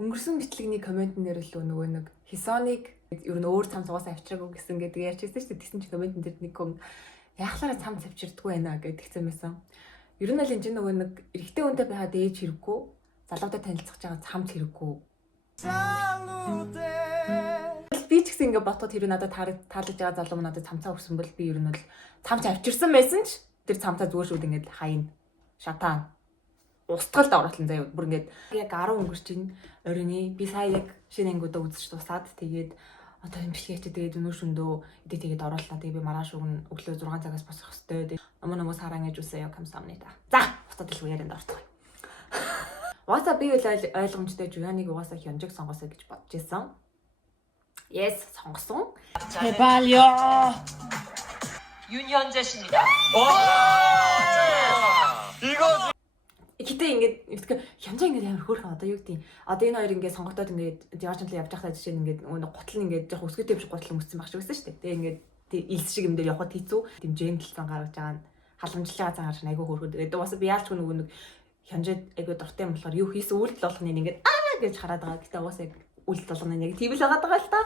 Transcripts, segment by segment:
өнгөрсөн бичлэгний комментэн дээр л нөгөө нэг Хисоныг ер нь өөр цам цугаас авчираагүй гэсэн гэдэг ярьчихсан шүү дээ. Тэгсэн чинь комментэн дээр нэг хүн яахлаараа цам авчирдаггүй байна гэдэг хэлсэн байсан. Ер нь л энэ нөгөө нэг эрэгтэй хүнтэй байхад ээж хэрэггүй, залуутай танилцах байгаа цамц хэрэггүй. Би ч гэсэн ингээд ботход тэр надад таалаж байгаа залуу надад цамцаа өгсөн бол би ер нь бол цамц авчирсан байсан ч тэр цамцаа зүгээр шүүд ингээд хаяна. Шатаан. Устгалд оротлон заяа бүр ингээд яг 10 өнгөрч ин оройны би сая яг шинэ ангиудаа үзэж тусаад тэгээд одоо юм бичлэгээч тэгээд өнөө шөндөө идэ тэгээд орууллаа. Тэгээд би маргааш өгн өглөө 6 цагаас босох хөстэй. Өмнө саран гэж үсээ камсамны та. За бусдад л ярианд орцгоё. Угаасаа би үл ойлгомжтой Жуяныг угаасаа Хёнжиг сонгосоо гэж бодож байсан. Yes, сонгосон. 제발요. 윤현재 씨입니다. 이거 Гэтэ ингээд Хёнжиг ингээд амар хөөрхөн одоо юу гэдэг юм. Одоо энэ хоёр ингээд сонгогдоод ингээд яваачнал явж байхдаа жишээ нь ингээд нөгөө гутал нь ингээд жоох өсгөтэй биш гутал өмссөн баг шиг байсан шүү дээ. Тэгээ ингээд илс шиг юм дээр явхад хийцүү. Тэм жентэлцэн гаргаж байгаа нь халамжлж байгаа цагаар айгүй хөөрхөн. Тэгээд угаасаа би яалч нөгөө нэг Хёнжиг айгүй дуртай юм болохоор юу хийсэн үйлдэл болгоны ингээд гэж хараад байгаа. Гэтэ угаасаа үйлдэл болгоны яг тийм л байгаа даа л та.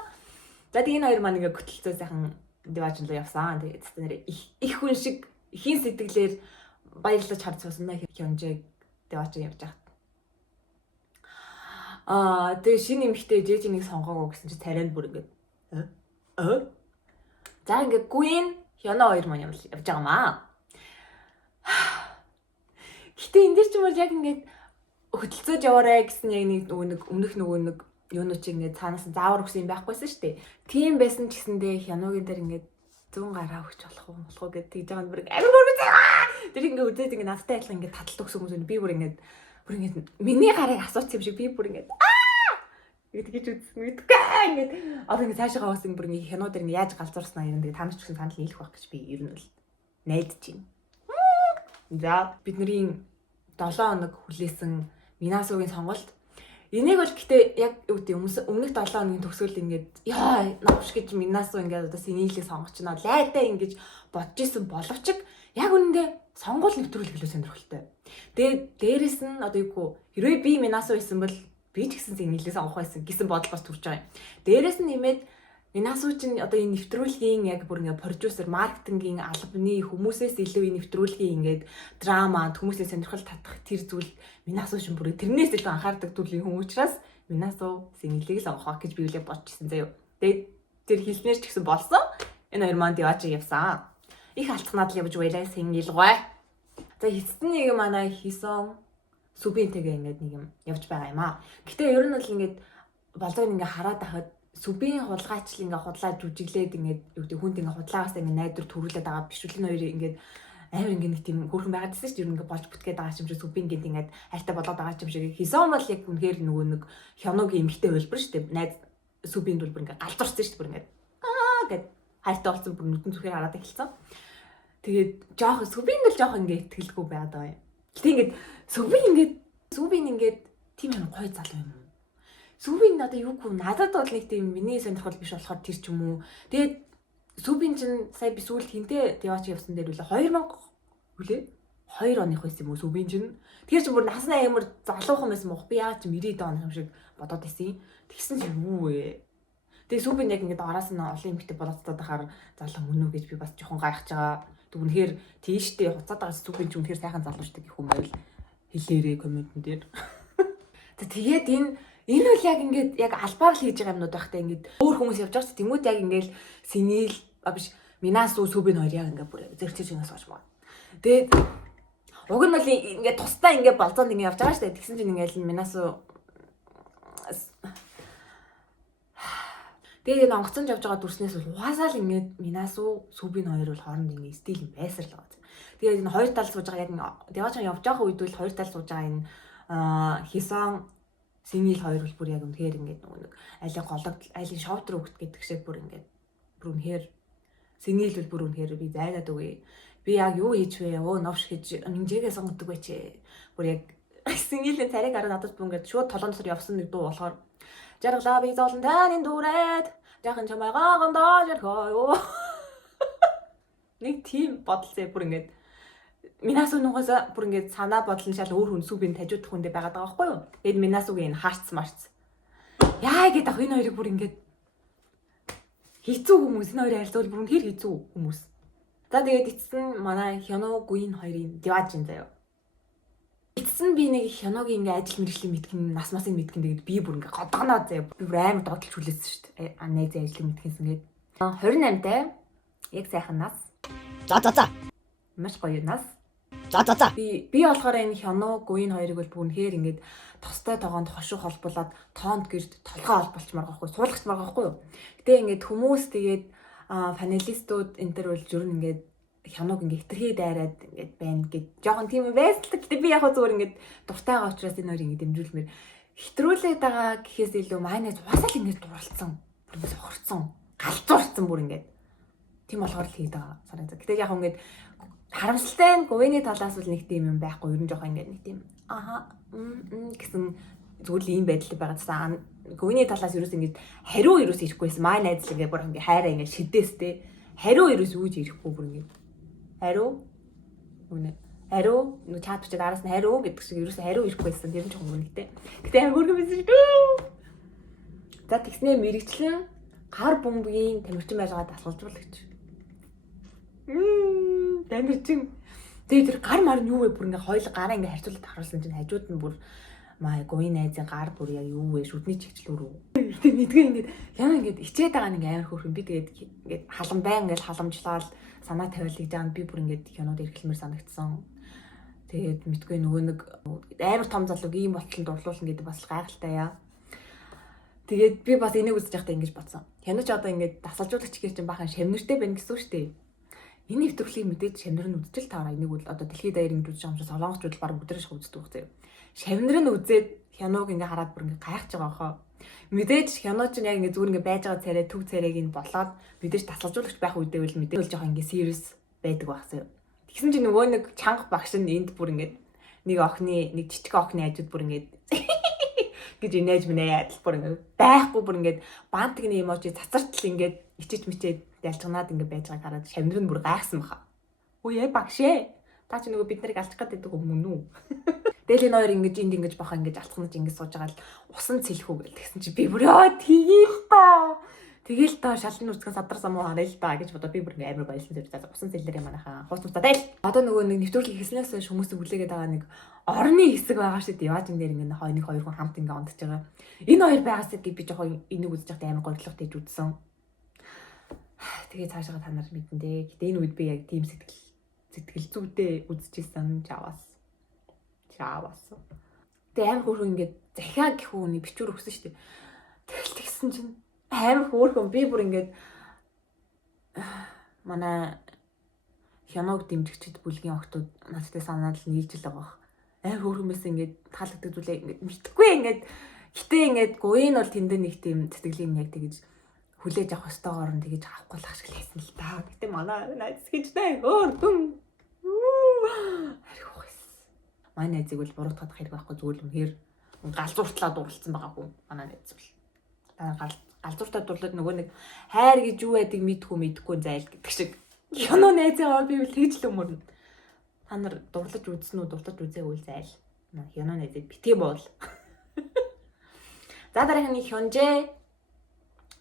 За тэгээ энэ хоёр маань ингээд хөтөлцөө сайхан диваажнал явсан. Тэгээд нэр их хүн шиг ихийн сэтгэлээр баярлаж харж суусан да Хёнжиг дивааж явж байгаа. Тэгээ шинэ эмэгтэй Жэжинийг сонгоогоо гэсэн чи царайнд бүр ингээд За ингээд Гүн Хёно хоёр маань явж байгаа маа. Гэтэ энэ дэр ч юм бол яг ингээд хөдөлцөөж яваарэ гэсэн яг нэг нөгөө нэг юунууд чи ингээд цаанаас заавар өгсөн юм байхгүйсэн шүү дээ. Тийм байсан ч гэсэндээ Хёногийн дээр ингээд 100 гараа өгч болох уу гэдэг тэгж байгаа нь бүр амар бүр тэр ингээд үзээд ингээд надтай адилхан ингээд таталт өгсөн хүмүүс би бүр ингээд миний гарыг асууц юм шиг би бүр ингээд гэж үзсэн мэдгүй ингээд одоо ингээд цаашаа гавс бүр ингээд Хёно дээр ингээд яаж галзуурснаа юм тэгээд та нар ч гэсэн санал нийлэх байх гэж би ер нь бол найдаж байна. За бидний 7 хоног хүлээсэн Минасогийн сонголт энийг бол гэтээ яг юу гэдэг өмнөх 7 хоногийн төгсгөл ингээд яа навш гэж Минасо ингээд одоо синилийг сонгочноо лайтай ингэж бодож исэн боловч яг үнэндээ сонгуул нэвтрүүлэх илүү сонирхолтой. Тэгээд дээрэс нь одоо юу хэрвээ би Минасо байсан бол би ч гэсэн синилийг сонгох байсан гэсэн бодол бас төрж байгаа юм. Дээрэс нь нэмээд Минасо чинь одоо энэ нэвтрүүлгийн яг бүр ингээд продюсер маркетингийн албаны хүмүүсээс илүү энэ нэвтрүүлгийн ингээд драма хүмүүсээ сонирхол татах тэр зүйл Минасо шин бүр тэрнээс илүү анхаардаг төрлийн хүн учраас Минасо синилийг сонгох гэж би үлээ бодчихсон заяа. Тэгээд тэр хэлснээр ч гэсэн болсон. Энэ хоёр маань дивааж явсан. Их алтхнаад л явж байлаа синилгой. За эцэст нэг манай Хисон Сүбинтэйгээ ингээд нэг юм явж байгаа юм аа. Гэтэ ер нь бол ингээд болзойг ингээд хараад байхад Сүбийн хулгайчл ингээ худлаа жүжиглээд ингээд юу гэдэг хүнд ингээ худлаагаас ингээ найдвар төрүүлээд байгаа биш үл энэ хоёр ингээд амар ингээ нэг тийм хөрхөн байгаад байсан шүү дээ. Ингээ болж бүтгээд байгаа юм шиг Сүбийн гэнт ингээд хайртай болоод байгаа юм шиг. Хисон бол яг үнэхээр нөгөө нэг Хёногийн эмэгтэй хэлбэр шүү дээ. Найз Сүбийн бол бүр ингээ галзуурсан шүү дээ. Бүр ингээ гэд хайртай болсон бүр нүдэн зүрхээр хараад эхэлсэн. Тэгээд жоох Сүбийн бол жоох ингээ итгэлгүй байгаад байгаа юм. Гэтэ ингээд Сүбийн ингээд тийм юм гой залуу юм. Сүбийн одоо юу гэх вэ? Надад бол нэг тийм миний сонирхол биш болохоор тэр ч юм уу. Тэгээд Сүбийн чинь сая би сүүлд хинтээ диваач явсан дээр үлээ 2000 оных байсан юм уу Сүбийн чинь. Тэр чинь бүр наснаа амар залуухан байсан мөх. Би яа ч 90 он юм шиг бодоод байсан. Тэгсэн чинь юу вэ? Тэгээд Сүбийн яг ингээд араас нь олон эмэгтэй болоцтоод байхаар залуу мөн үү гэж би бас жоохон гайхаж байгаа. Түнхээр тийштэй хуцаад байгаа Сүбийн ч үнэхээр сайхан залуу шүү дээ гэх юм байл хэлээрээ комментэн дээр. Тэгээд энэ бол яг ингээд яг албаар л хийж байгаа юмнууд байхдаа ингээд өөр хүмүүс явж байгаа ч тэмүүт яг ингээд синил биш Минасо Сүбийн хоёр яг ингээд бүр зэрэгцэж байгаа сууж байгаа. Тэгээд уг нь бол ингээд тусдаа ингээд болзоонд ингээд явж байгаа шүү дээ. Тэгсэн чинь ингээд Минасо тэгээд энэ онгоцонд явж байгаа дүрснээс бол угаасаа л ингээд Минасо Сүбийн хоёр бол хооронд ингээд стил юм байсаар л байгаа. Тэгээд энэ хоёр тал сууж байгаа яг диваачаа явж байгаа үед бол хоёр тал сууж байгаа энэ Хисон Синил хоёр бол бүр яг үнэхээр ингээд нөгөө нэг айлын голог айлын шовдор өгт гэдэг шиг бүр ингээд бүр үнэхээр Синил бол бүр үнэхээр би зайгаад өгье. Би яг юу хийж вэ? Новш хийж минжээгээ сонгодог байч. Бүр яг Синилийн царайг хараад надад бүр ингээд шууд толгоносор явсан нэг дуу болохоор жаргалаа би золон таны дүрээд жахан чамайгаа гондоо жархоо. Нэг тийм бодолтой бүр ингээд Минасо нугасаа бүр ингээд санаа бодол нь шал өөр хүн Сүбийн тажиудах хүндээ байгаад байгаа байхгүй юу? Тэгээд Минасогийн энэ харц марц Яа гэдэг ах энэ хоёрыг бүр ингээд хэцүү хүмүүс энэ хоёрын харилцааг бүр үнэхээр хэцүү хүмүүс. За тэгээд эцэст нь манай Хёноггийн хоёрын диваажин заяа. Эцэст нь би нэг Хёногийн ингээд ажил мэргэжлийн мэдгэн нас масын мэдгэн тэгээд би бүр ингээд годгоноо заяа. Би бүр амар додолж хүлээсэн шүү дээ. Найзын ажлын мэдгэнс ингээд 28-тай яг сайхан нас. За. Маш гоё нас. За. Би болохоор энэ Хёноггийн хоёрыг бол бүр үнэхээр ингээд тостой тоогонд хошуу холбуулад тоонд гэрд толгой олболчмаар байхгүй суулгачмаар байхгүй юу. Гэтэ ингээд хүмүүс тэгээд панелистууд энэ төр бол журн ингээд Хёног ингээд хитрхий дайраад ингээд байна гэд жоохон тийм байсан л гэтэ би яг зүгээр ингээд дуртайгаа учраас энэ хоёрыг ингээд дэмжүүлмээр хитрүүлээд байгаа гэхээс илүү майонез уусаал ингээд дурлцсан бүр ингээд сохорцсон галзуурцсан бүр ингээд тийм болохоор л хийдэг байгаа санагдав. Гэтэ яг ингээд харамсалтай нь говийн талаас бол нэг тийм юм байхгүй ер нь жоохон ингээд нэг тийм гэсэн зүгээр л ийм байдал байгаадсан. Говийн талаас ерөөс ингээд хариу ерөөс ирэхгүйсэн. Майонез л ингээд бүр ингээд хайраа ингээд шидэстэй. Хариу ерөөс үүж ирэхгүй бүр ингээд. Хариу нөө чат бичээд араас нь хариу гэдэг шиг ерөөс хариу ирэхгүйсэн. Тэр нь жоохон үнэтэй. Гэтэ амар хөргөн байсан шүү дээ. За тэгснээ мэрэгчлэн гар бөмбөгийн тамирчин байж байгаа дасгалжуулагч. Тамирчин. Тэгээд тэр гар мар нь юу вэ? Бүр ингээ хоёул гараа ингээ харьцуулаад харуулсан чинь хажууд нь бүр маа говийн найзын гар бүр яг юу вэ? Шүдний чигчлүүр үү? Тэгээд нэгдгээ ингээ яа ингээ ичээд байгаа нэг амар хөөрхөн. Би тэгээд ингээ халамбай ингээ халамжлаад санаа тавиал гэж байгаа. Би бүр ингээ кинод эргэлмээр санагдсан. Тэгээд мэдгүй нөгөө нэг амар том залууг ийм болтолд дурлуулна гэдэг бас гайхалтай яа. Тэгээд би бас энийг үзэж байхдаа ингэж бодсон. Хянач одоо ингээд дасгалжуулагч гэх чинь бахан шавнартай байна гэсэн үг шүү дээ. Энэ нэвтрүүлгийг мэдээж шавнар нь үзчихэл таараа энийг бол одоо дэлхийд даяар ингэж байгаа юм шиг солонгосчууд баг бүгдээрээ үздэг байх заяа. Шавнар нь үзээд Хяног ингээ хараад бүр ингээ гайхаж байгаа хоо. Мэдээж Хяног ч яг ингээ зүгээр ингээ байж байгаа царай төв царайг нь болоод мэдээж дасгалжуулагч байх үедээ бол мэдээж жоохон ингээ serious байдаг байх заяа. Тэгсэн чинь нөгөө нэг чанга багш нь энд бүр ингээ нэг жижиг охины хажууд бүр ингээ гэж инээж минь бүр ингээд байхгүй бүр ингээд бантгны эможи цацартал ингээд ичиж мичээд ялчганаад ингээд байж байгааг хараад шавнар нь бүр гайхсан баха. Үе багшээ. Та чи нөгөө бид нарыг алчих гэдэг юм уу? Тэгэл энэ хоёр ингэж энд ингэж баха ингэж алцхнаж ингэж сууж байгаа л усан цэлхүү гэл тэгсэн чи би бүр ёо тгийл та. Тэгэл та шалны үсгэн садар самуу харъя л та гэж бодоо би бүр ингээ амар баярлсан зэрэг за усан цэллэрээ манайхаа хууцтай тэл. Одоо нөгөө нэг нэвтрүүлгийг хийснээс хойш хүмүүсийг хүлээгээд байгаа нэг орны хэсэг байгаа шүү дээ. Яваажин дээр ингээ хоёр хүн хамт ингээ ондож байгаа. Энэ хоёр байгаас би жоохон энийг үзэж байхдаа амар гоёлох гэж үзсэн. Тэгээ цаашаа та нар мэдэн дээ. Гэтэ энэ үед би яг тийм сэтгэл зүйтэй үзчихсэн жаваас. Тэгээ амар хөөрхөн ингээ захиа гэх үний бичвэр өгсөн шүү дээ. Тэгэл тэгсэн чинь амар хөөрхөн би бүр ингээд манай Хяног дэмжигчд бүлгийн охтууд надтай санаад л нийлж л байгаа. Амар хөөрхөн байсан ингээд таалагддаг зүйлээ ингээд мэдхгүй ингээд гэтээ ингээд гуйн бол тэнд нэг тийм сэтгэлийн яг тэгэж хүлээж авах ёстойгоор нь тэгэж авахгүй л ах шиг лээсэн л та. Гэтээ манай найз гэжтэй хөөрхөн манай найзыг бол буруутгах хэрэг байхгүй зүгээр л үнээр галзууртлаад дурлцсан байгаа хүн манай найз бол. Галзууртаа дурлаад нөгөө нэг хайр гэж юу байдгийг мэдхгүй зайл гэдэг шиг. Хёно найзгаа би бол тэгж л өмөрнө. Та нар дурлаж үзсэн үү, дурлаж үзээгүй л зайл. Хёно найзыг битгий боол. За дараагийн Хёнжэ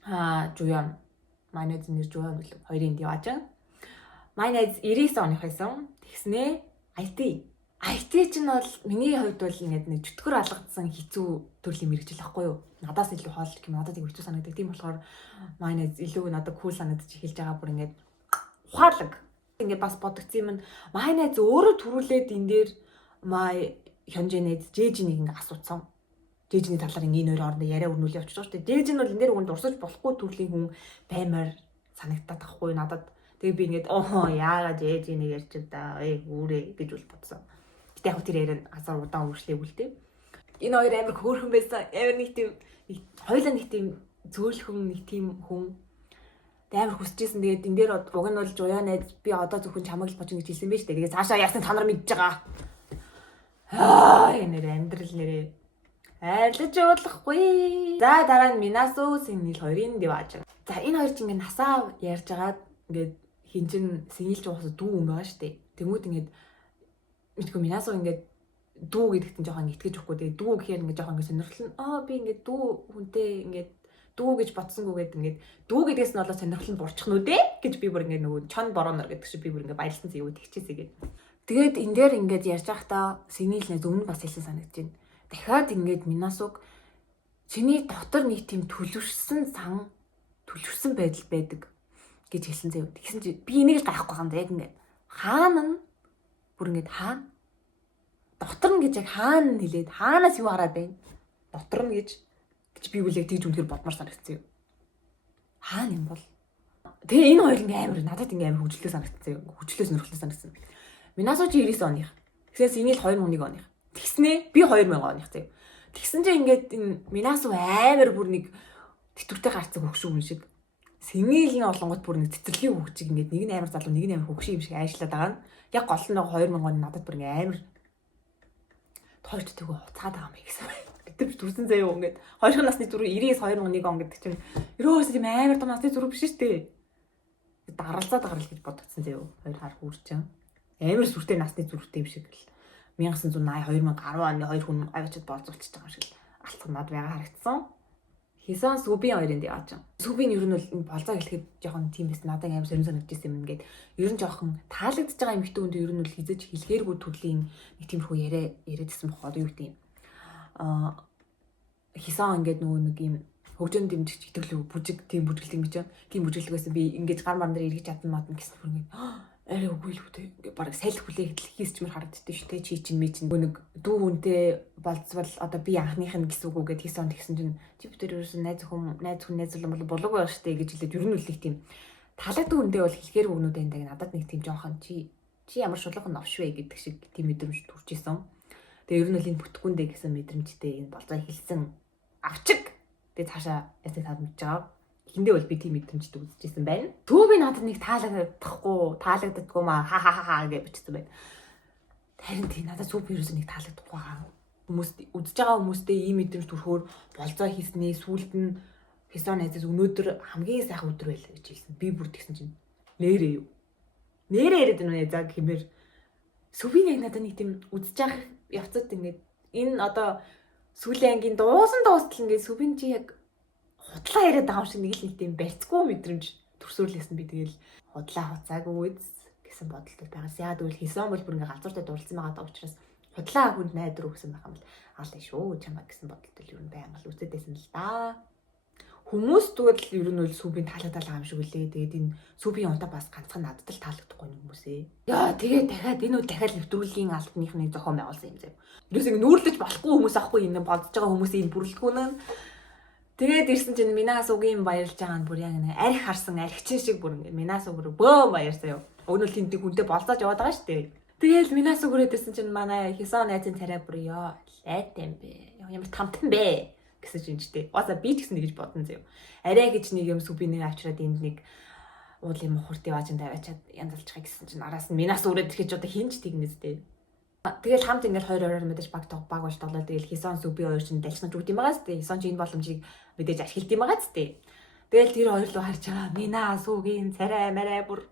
Жуён. Манай найз нэр Жуён билүү? Хоёрын диваажин. Манай найз 99 оных байсан. Тэгснээ IT чинь бол миний хувьд бол ингээд нэг чөтгөр алгадсан хэцүү төрлийн мэрэгжил байхгүй юу? Надаас илүү хоолж гэх юм надад их хэцүү санагддаг. Тийм болохоор манай илүү надад кул санагдаж эхэлж байгаа бүр ингээд ухаалаг. Ингээд бас бодогдсон юм. Манай өөрөө төрүүлээд энэ дээр Хёнжэнэд Жэжинийг ингээд асууцсан. Жэжиний талаар энэ хоёр хоорондоо яриа өрнүүлээ очиж байгаа шүү дээ. Жэжин бол энэ дээр хүн дурсаж болохгүй төрлийн хүн баймаар санагдаад тахгүй надад. Тэгээ би ингээд яагаад Жэжинийг ярьж удаа үүрээ гэж үл бодсон. Яг тэр ярин асар удаан үргэлжлэв үлдээ. Энэ хоёр амар хөөрхөн байсан. Амар нэг тийм хоёулаа нэг тийм зөөлхөн нэг тийм хүн. Амар хүсэжсэн. Тэгээд энэ дээр уг нь бол Жуян найз би одоо зөвхөн чамайг л бочин гэж хэлсэн байж тээ. Тэгээд цаашаа яасан та нар мэдж байгаа. Энэ амьдрал нэрээ айлж уулахгүй. За дараа нь Минасу Синил хоёрын дивааж. За энэ хоёр чинь ингээ насаа ярьж агаад ингээд хинчин синилж уухаас дүү юм байгаа штэ. Тэмүүт ингээд мэдгүй Минасу ингээд дүү гэдэгт нь жоохон итгэж өгөхгүй. Тэгээ дүү гэхээр ингээд жоохон ингээд сонирхол нь би ингээд дүү хүнтэй ингээд дүү гэж бодсонгүйгээд ингээд дүү гэдгээс нь болоо сонирхол нь бурчих нүдэ гэж би бүр ингээд нөгөө чон боронор гэдэг шиг би бүр ингээд баярлсан зэ юу тэгчээсэй гээд. Тэгээд энэ дээр ингээд ярьж байхдаа Синилнээс өмнө бас хэлсэн санагдаж байна. Дахиад ингээд Минасуг чиний дотор нэг тийм төлөвшсөн байдал байдаг гэж хэлсэн зэ юу. Тэгсэн чи би энийг л гайхгүй байгаа юм да яг ингээд хаана нь бүр ингээд хаана дотор нь гэж яг хаана нь хэлээд хаанаас юу хараад байна? Дотор нь гэж би бүлэг тэгж үнэхээр бодмар санагдсан юм. Хаана юм бол? Тэгээ энэ хоёр ингээ амар надад ингээ амар хөвжлөө санагдсан юм. Хөвжлөөс нөрхлөө санагдсан. Минасу чи 99 оных. Тэгсээс Синил 2001 оных. Тэгснээ би 2000 оных зэ. Тэгсэн чинь ингээд энэ Минасу амар бүр нэг тэтгэвртэй гарцсан хөвгшүү юм шиг. Синил нь олонгот бүр нэг цэцэрлэгийн хөвгчиг ингээд нэг нь амар залуу нэг нь амар хөвгшиг юм шиг ажиллаад байгаа нь. Яг гол нь 2000 оны надад бүр ингээ амар тойрч төгөө хуцаад байгаа юм гэсэн. Гэтэ түрсэн заяа юу ингээд 20 насны зүрх 99 2001 он гэдэг чинь ерөөс тийм амар том насны зүрх биш шүү дээ. Даралцаад байгаа л гэж бодогдсон заяа юу. Хоёр хар хүрчин. Амар сүртэй насны зүрхтэй юм шиг л 1980 2010 оны хоёр хүн авчид болцуулчихж байгаа юм шиг алцсан над байгаа харагдсан. Хисан Сүбийн хоёрын дээр очив. Сүбийн ер нь бол энэ болцоо хэлэхэд жоохон тийм байсан надад амар сонир санагдчихсан юм ингээд ер нь жоохон таалагдж байгаа эмэгтэй хүнд ер нь бол хизэж хэлэхээргүй төрлийн нэг тиймэрхүү яриадсэн бохоод юу гэдэг юм. Хисан ингээд нөгөө нэг юм хөгжөөнд дэмжиж итгэлүү бүжиг тийм бүжиглэг юм чинь тийм бүжиглэгээс би ингээд гар мар дээр эргэж чадсан мат гэсэн бүр ингээд арай үгүй л үтэй ингээд бараг салхи хүлээ хийсчмэр харагддээ шүү дээ чи чинь нэг дүү хүнтэй болцвол одоо би анхных нь гэсэн үг үгээд хийсэн тэгсэн чинь чи бүтээр ерөөсөн найз хүн болоогүй байх штэ гэж хэлээд ер нь үл нэг тийм таалагдсан хүндээ бол хэлэхээр өгнүүд энэ надад нэг тийм жоохон чи ямар шулуухан новш вэ гэдэг шиг тийм мэдрэмж төрж исэн. Тэгээ ер нь л энэ бүтгэхүндээ гэсэн мэдрэмжтэй энэ болцоо хэлсэн авчиг тэгээ цаашаа ясыг таад мэдж байгаа. Эхэндээ бол би тийм мэдрэмжтэй үзчихсэн байна. Төө би надад нэг таалагддаггүй маа ха гэж бичсэн байна. Харин тийм надад зүг вирус нэг таалагдахгүй байгаа. Хүмүүс үзэж байгаа хүмүүстэй ийм мэдрэмж төрөхөөр болцоо хийснээ сүулт нь Хисан найзаас өнөөдөр хамгийн сайхан өдөр байлаа гэж хэлсэн. Би бүр тэгсэн чинь нэрээ юу? Нэрээ яриад байна заа хэмээр Сүбийн яг надад нэг тийм үзэж байгаа явцад ингээд энэ одоо сүүлийн ангийн дуустал ингээд Сүбийн чи яг худлаа яриад байгаа юм шиг нэг л нэг тийм барьцгүй мэдрэмж төрсөөлсөн би тэгэл худлаа хуцаагүй гэсэн бодолтой байгаас яа тэгвэл Хисан бол бүр ингээд галзууртай дурлцсан байгаа даа учраас худлаа хүнд найдвар өгсөн байх юм бол аль шүү чамаа гэсэн бодолтой ер нь байнга л үсэдсэн л да. Хүмүүс тэгвэл ер нь бол Сүбийн таалагдал байгаа юм шиг үлээ. Тэгээд энэ Сүбийн унтаа бас ганцхан надад л таалагдахгүй нэг хүмүүсээ. Яа тэгээд дахиад энэ үл дахиад нэвтрүүлгийн алтныхны зохион байгуулсан юм заяа. Юус ингэ нүүрлэж болохгүй хүмүүс ахгүй энэ бодож байгаа хүмүүсийн бүрэлдэхүүн нь. Тэгээд ирсэн чинь Минасугийн баярлж байгаа нь бүр яг нэг арх харсан архичин шиг бүр ингэ Минасуг руу бөөм баярсаа юу. Өнөө л тэнтэй хүнтэй болцоож яваад байгаа шүү дээ. Тэгээл Минасуг руу ирсэн чинь манай Хисан найзын царай бүр ёо лайтай юм бэ. Ямар тамтан бэ гэсэн шинжтэй. Баса би ч гэсэн нэгж бодсон заяа. Арай гэж нэг юм Сүбийн нэг авчираад энд нэг уулын мохорт яваачаад тавиачаад янзалж байгаа гэсэн чинь араас нь Минас үрээд ирэхэд одоо хинж тэгнэстэй. Тэгэл хамт ингээд хоёр мэдээж баг болж тоглоо. Тэгэл Хисан Сүбийн хоёр чинь далчнаж өгд юм байгаа зү. Хисан чинь энэ боломжийг мэдээж ашиглад юм байгаа зү. Тэгэл тэр хоёр руу харж байгаа. Минас үгийн царай марай бүр.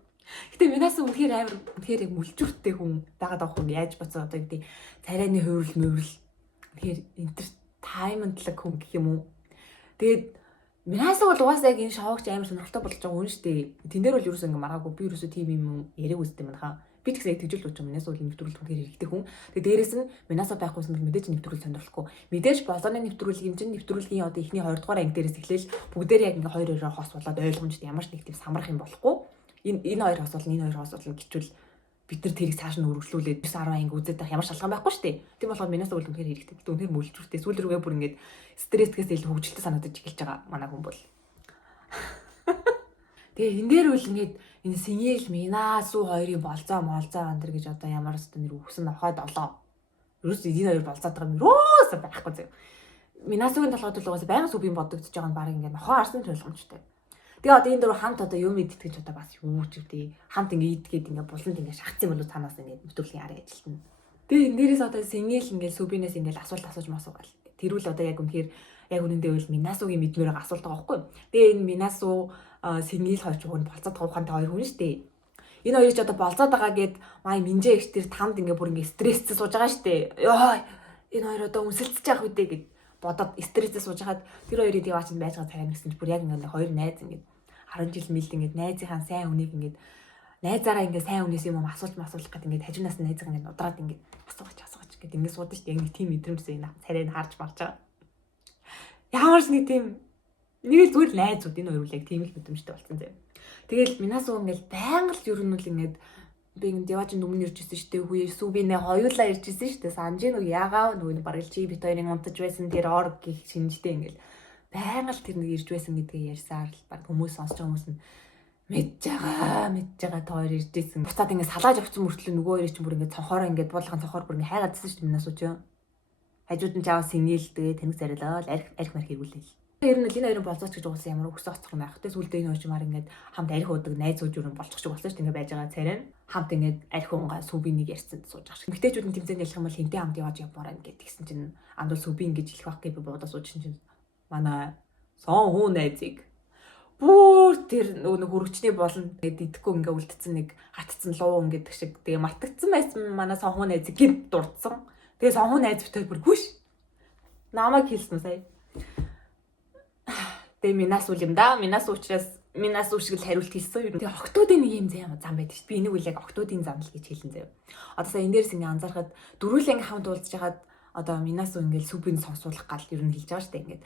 Гэтэ Минас үнэхээр амар үнэхээр мүлжүртэй хүн дагаад авах хүн яаж боцоо одоо гэдэг царайны хувирал мөврөл үнэхээр entertainment-лэг хүн гэх юм уу. Тэгээд Минасу бол угаасаа яг энэ шоугч амар сонирхолтой болж байгаа хүн шүү дээ. Тэн дээр бол юу ч ингэ маргаагүй би юусоо тийм юм яриаг үздэг юм хаа. Би тэгсээ тэгжүүл болж байгаа Минасу бол нэвтрүүлэх үнээр хэрэгтэй хүн. Тэгээд дээрэс нь Минасу байхгүйсэн бол мэдээж нэвтрүүлэх сонирхолгүй. Мэдээж болооны нэвтрүүлэг юм чинь нэвтрүүлгийн одоо ихний 20 дугаар анги дээрээс эхлээл бүгдээрээ яг ингээ хоёр хос болоод ойлгомжтой ямар ч нэг тийм самрах юм болохгүй. Энэ хоёр хос болно, энэ хоёр хос болно гэчүүл бид нар тэрийг цааш нь өргөжлүүлээд 9-10 анги үзээд байх ямар шалган байхгүй шүү дээ. Тийм болохоор Минасу бол үнээр хэрэгтэй. Гэтэ үнээр мөлжүүртэй. Сүүл рүүгээ бүр ингээд стрессгээс илүү хөвгөлтэй санагдаж эхэлж байгаа манай хүн бол. Тэгээ энэ дээр үл ингээд энэ Синил Минасу хоёрын болцоо андэр гэж одоо ямар ч нэр өгсөн авахад олоо. Ерөөс энэ хоёр болцоод байгаа юм ерөөс байхгүй зөө. Минасугийн толгойд л угаасаа байнга Сүбийн бодогдож байгаа нь баг ингээд нохоо арсан төлөвлөмжтэй. Тэгээ одоо энэ дөрөв хамт одоо юм идэх гэж одоо бас юу ч үгүй. Хамт ингээд идгээд ингээд буланд ингээд шахацсан болов танаас ингээд нэвтрүүлгийн арга ажилтна. Тэгээ энэ дээрээс одоо Синил ингээд Сүбинээс ингээд асуулт асууж масуугаал. Тэрүүл одоо яг үнэхээр яг үнэндээ бол Минасугийн мэдмээр асуулт байгаа байхгүй. Тэгээ энэ Минасу Синил хоёр хүн болцоод тавхантай хоёр хүн шүү дээ. Энэ хоёрыг ч одоо болцоод байгаа гэд маа Минжээ их тэр тамд ингээ бүр ингээ стресстэй сууж байгаа штэ. Ёо энэ хоёр одоо үнсэлцэж явах үдэ гэд бодоод стресстэй сууж хагаад тэр хоёрыг яваач байж байгаа царай гэсэн чи бүр яг ингээ хоёр найз ингээ 10 жил мэлд ингээ найзынхаа сайн хүнийг ингээ найзаараа ингээ сайн хүнээс юм асууж гэдэг ингээ хажуунаас найзгаа ингээ удраад ингээ асуугач гэдэг ингээ суудаг штэ. Яг нэг тийм мэдрэмжтэй энэ царайг харж марж байгаа. Ямар ч нэг тийм нэг л зүгээр найзууд энэ хоёр үл яг тийм их мэдрэмжтэй болсон заяа. Тэгэл Минасу ингээл байнга л ер нь үл ингээд би ингээд яваачнд өмнө иржсэн шүү дээ. Хүү Субинэ хоёулаа иржсэн шүү дээ. Санж нүг ягаа нүг бараг чи бит хоёрын унтаж байсан тэр орг гих шинжтэй ингээл байнга л тэр нэг ирж байсан гэдгээ ярьсаар л баг хүмүүс сонсож байгаа хүмүүс нь мэдж байгаа та хоёр иржсэн. Буцаад ингээд салааж авсан мөртлөө нөгөө хоёр чинь бүр ингээд цонхороо ингээд буулган цонхоор бүр ингээд хайгаадсан шүү дээ Минасу ч. Хажууд нь жаа сингээл тэгээ тэнэг зарилаа арх марх хийгүүлээ. Ер нь л энэ хоёрын болцооч гэж уусан ямар өгсөн оцох юм байх. Тэгээс үлдээ энэ хоёр чимаар ингээд хамт арх уудаг найзууд юу болчих шиг болсон шүү дээ. Ингээд байж байгаа царай нь хамт ингээд арх уунгаа Сүбинийг ярьсан сууж байгаа шиг. Эмэгтэйчүүд нь тэмцээнд ялах юм бол хинтээ хамт яваад явмаар ингээд тэгсэн чинь андуул Сүби ингэж хэлэх байх гэж би буудаа сууж чинь манай сон хүн найзыг бүр тэр нөгөө хөрөгчний болно гэдэг идэхгүй ингээд үлдсэн нэг хатцсан луу ингээд шиг тэгээ мартагдсан байсан манай сон хүн найзыг гинт дурдсан. Тэгээ сон хүн найз битээ бүр хүш намайг хэлсэн сая. Тэгээ Минасу юм да. Минасу учраас Минасу шиг л хариулт хэлсэн юм. Тэгээ октоодын нэг юм зам байдаг шүү дээ. Би энийг үл яг октоодын зам л гэж хэлэн заяа. Одоо сая энэ дээрс ингээ анзаархад дөрүүлээ ингээ хамт уулзж хагаад одоо Минасу ингээл Сүбийг сонсуулах гал ер нь хэлж байгаа шүү дээ. Ингээд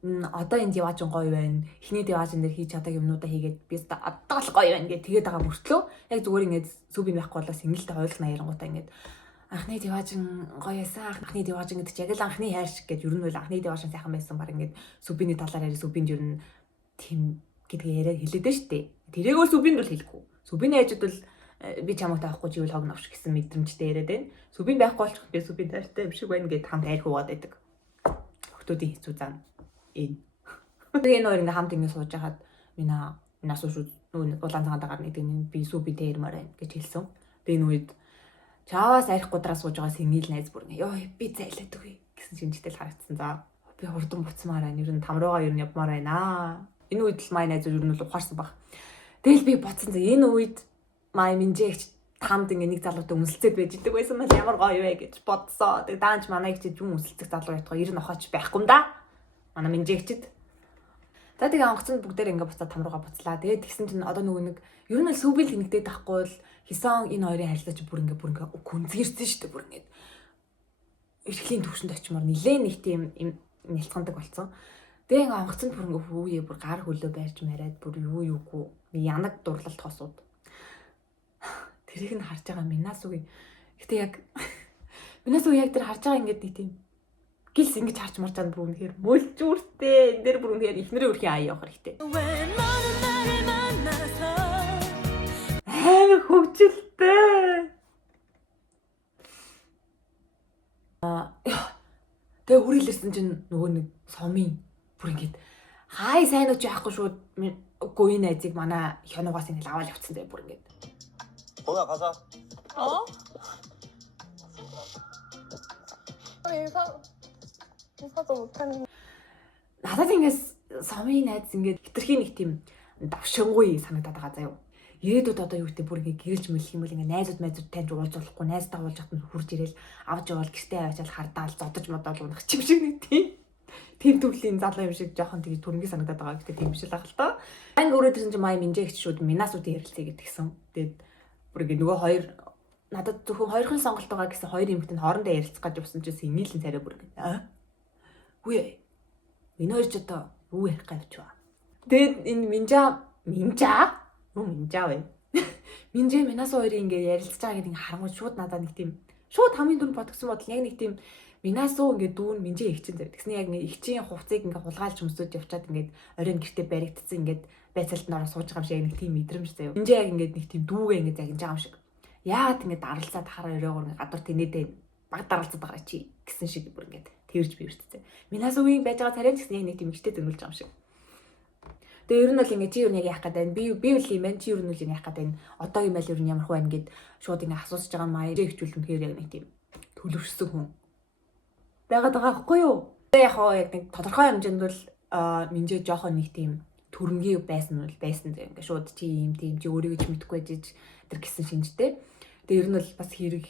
одоо энд яваач гоё байна. Эхний яваач энэ хийж чаддаг юмнуудаа хийгээд би одоо л гоё байна гэж тэгээд байгаа мөртлөө яг зүгээр ингээд Сүбийг байхгүй болоос ингэлтэй хойлох наянгуудаа ингээд анхны диваажин гоёсан анхны диваажин гэдэг чи яг л анхны хайр шиг гэж ер нь бол анхны диваажин сайхан байсан баг ингээд Сүбиний талаар яри Сүбинд ер нь тийм гэдгээ яриад хэлээд нь штэ. Тэрийгөө Сүбинд бол хэлэхгүй. Сүбиний хажууд бол би чамайг таахгүй чи бол хог навш гэсэн мэдрэмжтэй яриад байна. Сүбин байхгүй болчих би Сүбин таартай юм шиг байна гэд хамт арх уугаад байдаг. Охтуудын хэцүү зам энэ. Тэгээ энэ хоёр ингээ хамт ингээ сууж хахад Минасу шүү нөгөө улаан цагаан дагаар нэг би Сүбинтэй ярмаар байна гэж хэлсэн. Тэгээ энэ үед чаваас арх гудраа сууж байгаа сэнгил найз бүр ёо би зайлаад өгье гэсэн шинжтэй л харагдсан. За би хурдан буцмаар байна. Ер нь тамруугаа ер нь явмаар байна. Энэ үед л май найзууд ер нь л ухаарсан баг. Тэгэл би боцсон. Энэ үед май Минжээгч тамд ингээ нэг залуутай үнсэлцээд байж идэг байсан мэл ямар гоё вэ гэж бодсоо. Тэг даанч манай их ч юм үнсэлцэх залуу ятгаа ер нь охооч байхгүй юм да. Манай Минжээгчд. За тэгээ онгоцонд бүгдээр ингээ буцаад тамруугаа буцлаа. Тэгээд тэгсэн чинь одоо нөгөө нэг ер нь л Сүбил тэнэгдээд тахгүй л Хисон энэ хоёрын харилцаа чи бүр ингээ гүнзгийрсэн шүү дээ бүр ингээ эрхлийн төвшөнд очимоор нилээн нэг тийм нялцгандаг болсон. Тэгээ ингээ онгоцонд бүр ингээ хүүе бүр гар хөлөө байрч мараад бүр юугүй янаг дурлалт хосууд. Тэрийг нь харж байгаа Минасугийн. Гэтэ яг Минасу яг тэр харж байгаа ингээд нэг тийм гилс ингэж харж марж байгаа бүр үнэхээр мөлжүүртэй. Энэ дээр бүр үнэхээр ихнэрээ өрхийн аяа явах хэрэгтэй. Хөвчлээ. Тэгээ хүрээлэрсэн чинь нөгөө нэг сомын бүр ингэж хай сайн уу ч яахгүй шууд үгүй энэ найзыг манай хянуугаас ингэ аваад явцсан зэ бүр ингэж. 보다 가자. 어? 인사도 못했는데. Надад ингэж сомын найз ингэ хитрхийн нэг тийм давшингуй санагдаад байгаа заяа. Ирээдүйд одоо юу гэдэг бүр ингэ гэрэлж мэлэх юм бол ингэ найзууд танд уулзуулахгүй найзтай уулзах нь хурж ирэл авч явал гэртээ аваачаал хардаал зодож модол унах чим шиг нэг тийм төрлийн залуу юм шиг жоохон тэгээ төрөнгийн санагдаад байгаа гэдэг тийм шиг л ахал та. Анги өөрөө тэрсэн чинь май Минжээгч шүүд Минасуудын ярилцъя гэдгсэн. Тэгээд бүр ингэ нөгөө хоёр надад зөвхөн хоёрхан сонголт байгаа гэсэн хоёр эмэгтэй хоорондоо ярилцах гэж явсан чинь синgiйлэн царай бүр ингэ. Үе. Энэ хоёр ч одоо юу ярих гэж яваа. Тэгээд энэ Минжаа вэ. Минжээ Минасу хоёрын ингээ ярилцж байгаа гэдэг харангуй шууд надад нэг тийм шууд хамгийн түрүүнд бодгсон бодол яг нэг тийм Минасу ингээ дүүн Минжээ ихчин зэрэг. Тэгснэ яг ингээ ихчийн хувцыг ингээ хулгайлж өмсөж явчаад ингээ оройн гэртээ баригдсан ингээ байцаалт нороо сууж байгаа юм шиг яг нэг тийм мэдрэмж заяа. Минжээ яг ингээ нэг тийм дүүгээ ингээ загинж байгаа юм шиг. Яагаад ингээ даралцаад хараа өрөөгөр ингээ гадуур тэнэдээ баг даралцаад байгаа чи гэсэн шиг бүр ингээ тэрж бивэртээ. Минасугийн байж байгаа царай гэсэн яг нэг тийм ихтэй зөнгөлж байгаа юм шиг. Тэгээ ер нь бол ингээ чи юу нэг яах гээд байна. Би үл юм байна. Чи ер нь үл яах гээд байна. Одоогийн байл ер нь ямар хөө байна гэд шууд ингээ асуусж байгаа маяг ихчүүлэн тэгэхээр яг нэг тийм төлөвшсөн хүн байгаад байгаа байхгүй юу? Тэгээ яг нэг тодорхой хэмжээнд бол Минжээ жоохон нэг тийм хөрөнгөний байсан заяа. Ингээд шууд тийм чи өөрийгөө ч мэдэхгүй байж тэр гэсэн шинжтэй. Тэгээ ер нь бол бас хэрэг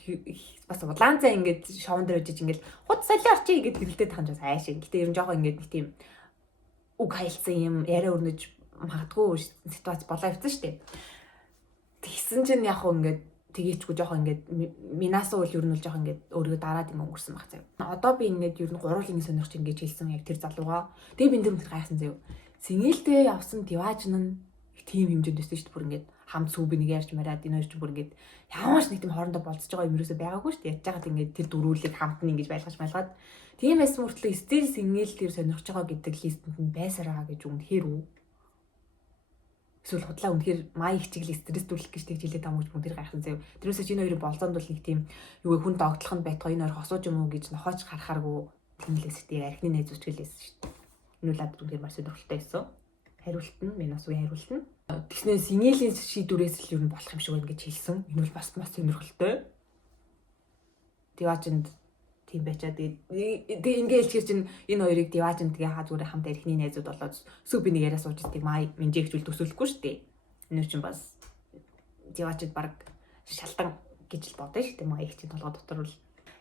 бас улаан цай ингээд шовон дээр байж ингээд хут солио орчий гэд хэрэлдээд таханд бас айшиг. Гэтэ ер нь жоохон ингээд нэг тийм үг хайлтсан юм яриа өрнөж магадгүй ситуац болоо явцсан шүү дээ. Тэгсэн чинь яг хөө ингээд тэгээчгүй жоохон ингээд минасаа үл ер нь бол жоохон ингээд өөрийгөө дараад ингээд өнгөрсөн баг заяа. Одоо би ингээд ер нь гурвуулын сонирхч ингээд хэлсэн яг тэр залуугаа. Тэгээ би тэр гайхсан заяа. Сингэлдээ явсан дивааж нь тийм хэмжээнд өссөн шүү дээ. Бүр ингээд хамт сүүб нэг ярьж мараад энэ хоёр ч бүр ингээд ямааш нэг тийм хоорондоо болцож байгаа юм юусоо байгаагүй шүү дээ. Ядж байгаад ингээд тэр дөрвөлийг хамт нь ингэж байлгаж малгаад тийм байсан мөртлөө стил сингэл тэр сонирхож байгаа гэдэг листэнд нь байсараа гэж үнэхээр үү? Эсвэл худлаа үнэхээр май хичээл стресс дүрлэх гэж тэгж хэлээд байгаа юм уу тэр гайхсан заяа. Тэрөөсөө чинь хоёрын болзоонд бол нэг тийм юу вэ хүн догтлоход байтгаа энэ хоёр хосууж юм уу гэж нохооч харахааргүй тэмлээс тийм архины найз үчгэлээс шүү дээ. Энэ улаад үнэхээр маш сонирхолтой байсан. Хариулт нь минь бас үе хариулт нь. Тэгснээр синелийн шийдвэрээс л юу болох юм шиг байна гэж хэлсэн. Энэ бол бас сонирхолтой. Диваачнд тийм байчаа тэгээд ингээ хэлчихэр чинь энэ хоёрыг диваачнд тэгээ хаа зүгээр хамт архины найзууд болоод сүп би нэг яриа сууж ирдэг май минжээгчүүл төсөөлөхгүй шүү дээ. Энэ чинь бас диваачд баг шалтан гэж л бодсон шүү дээ май их чинь толгой дотор бол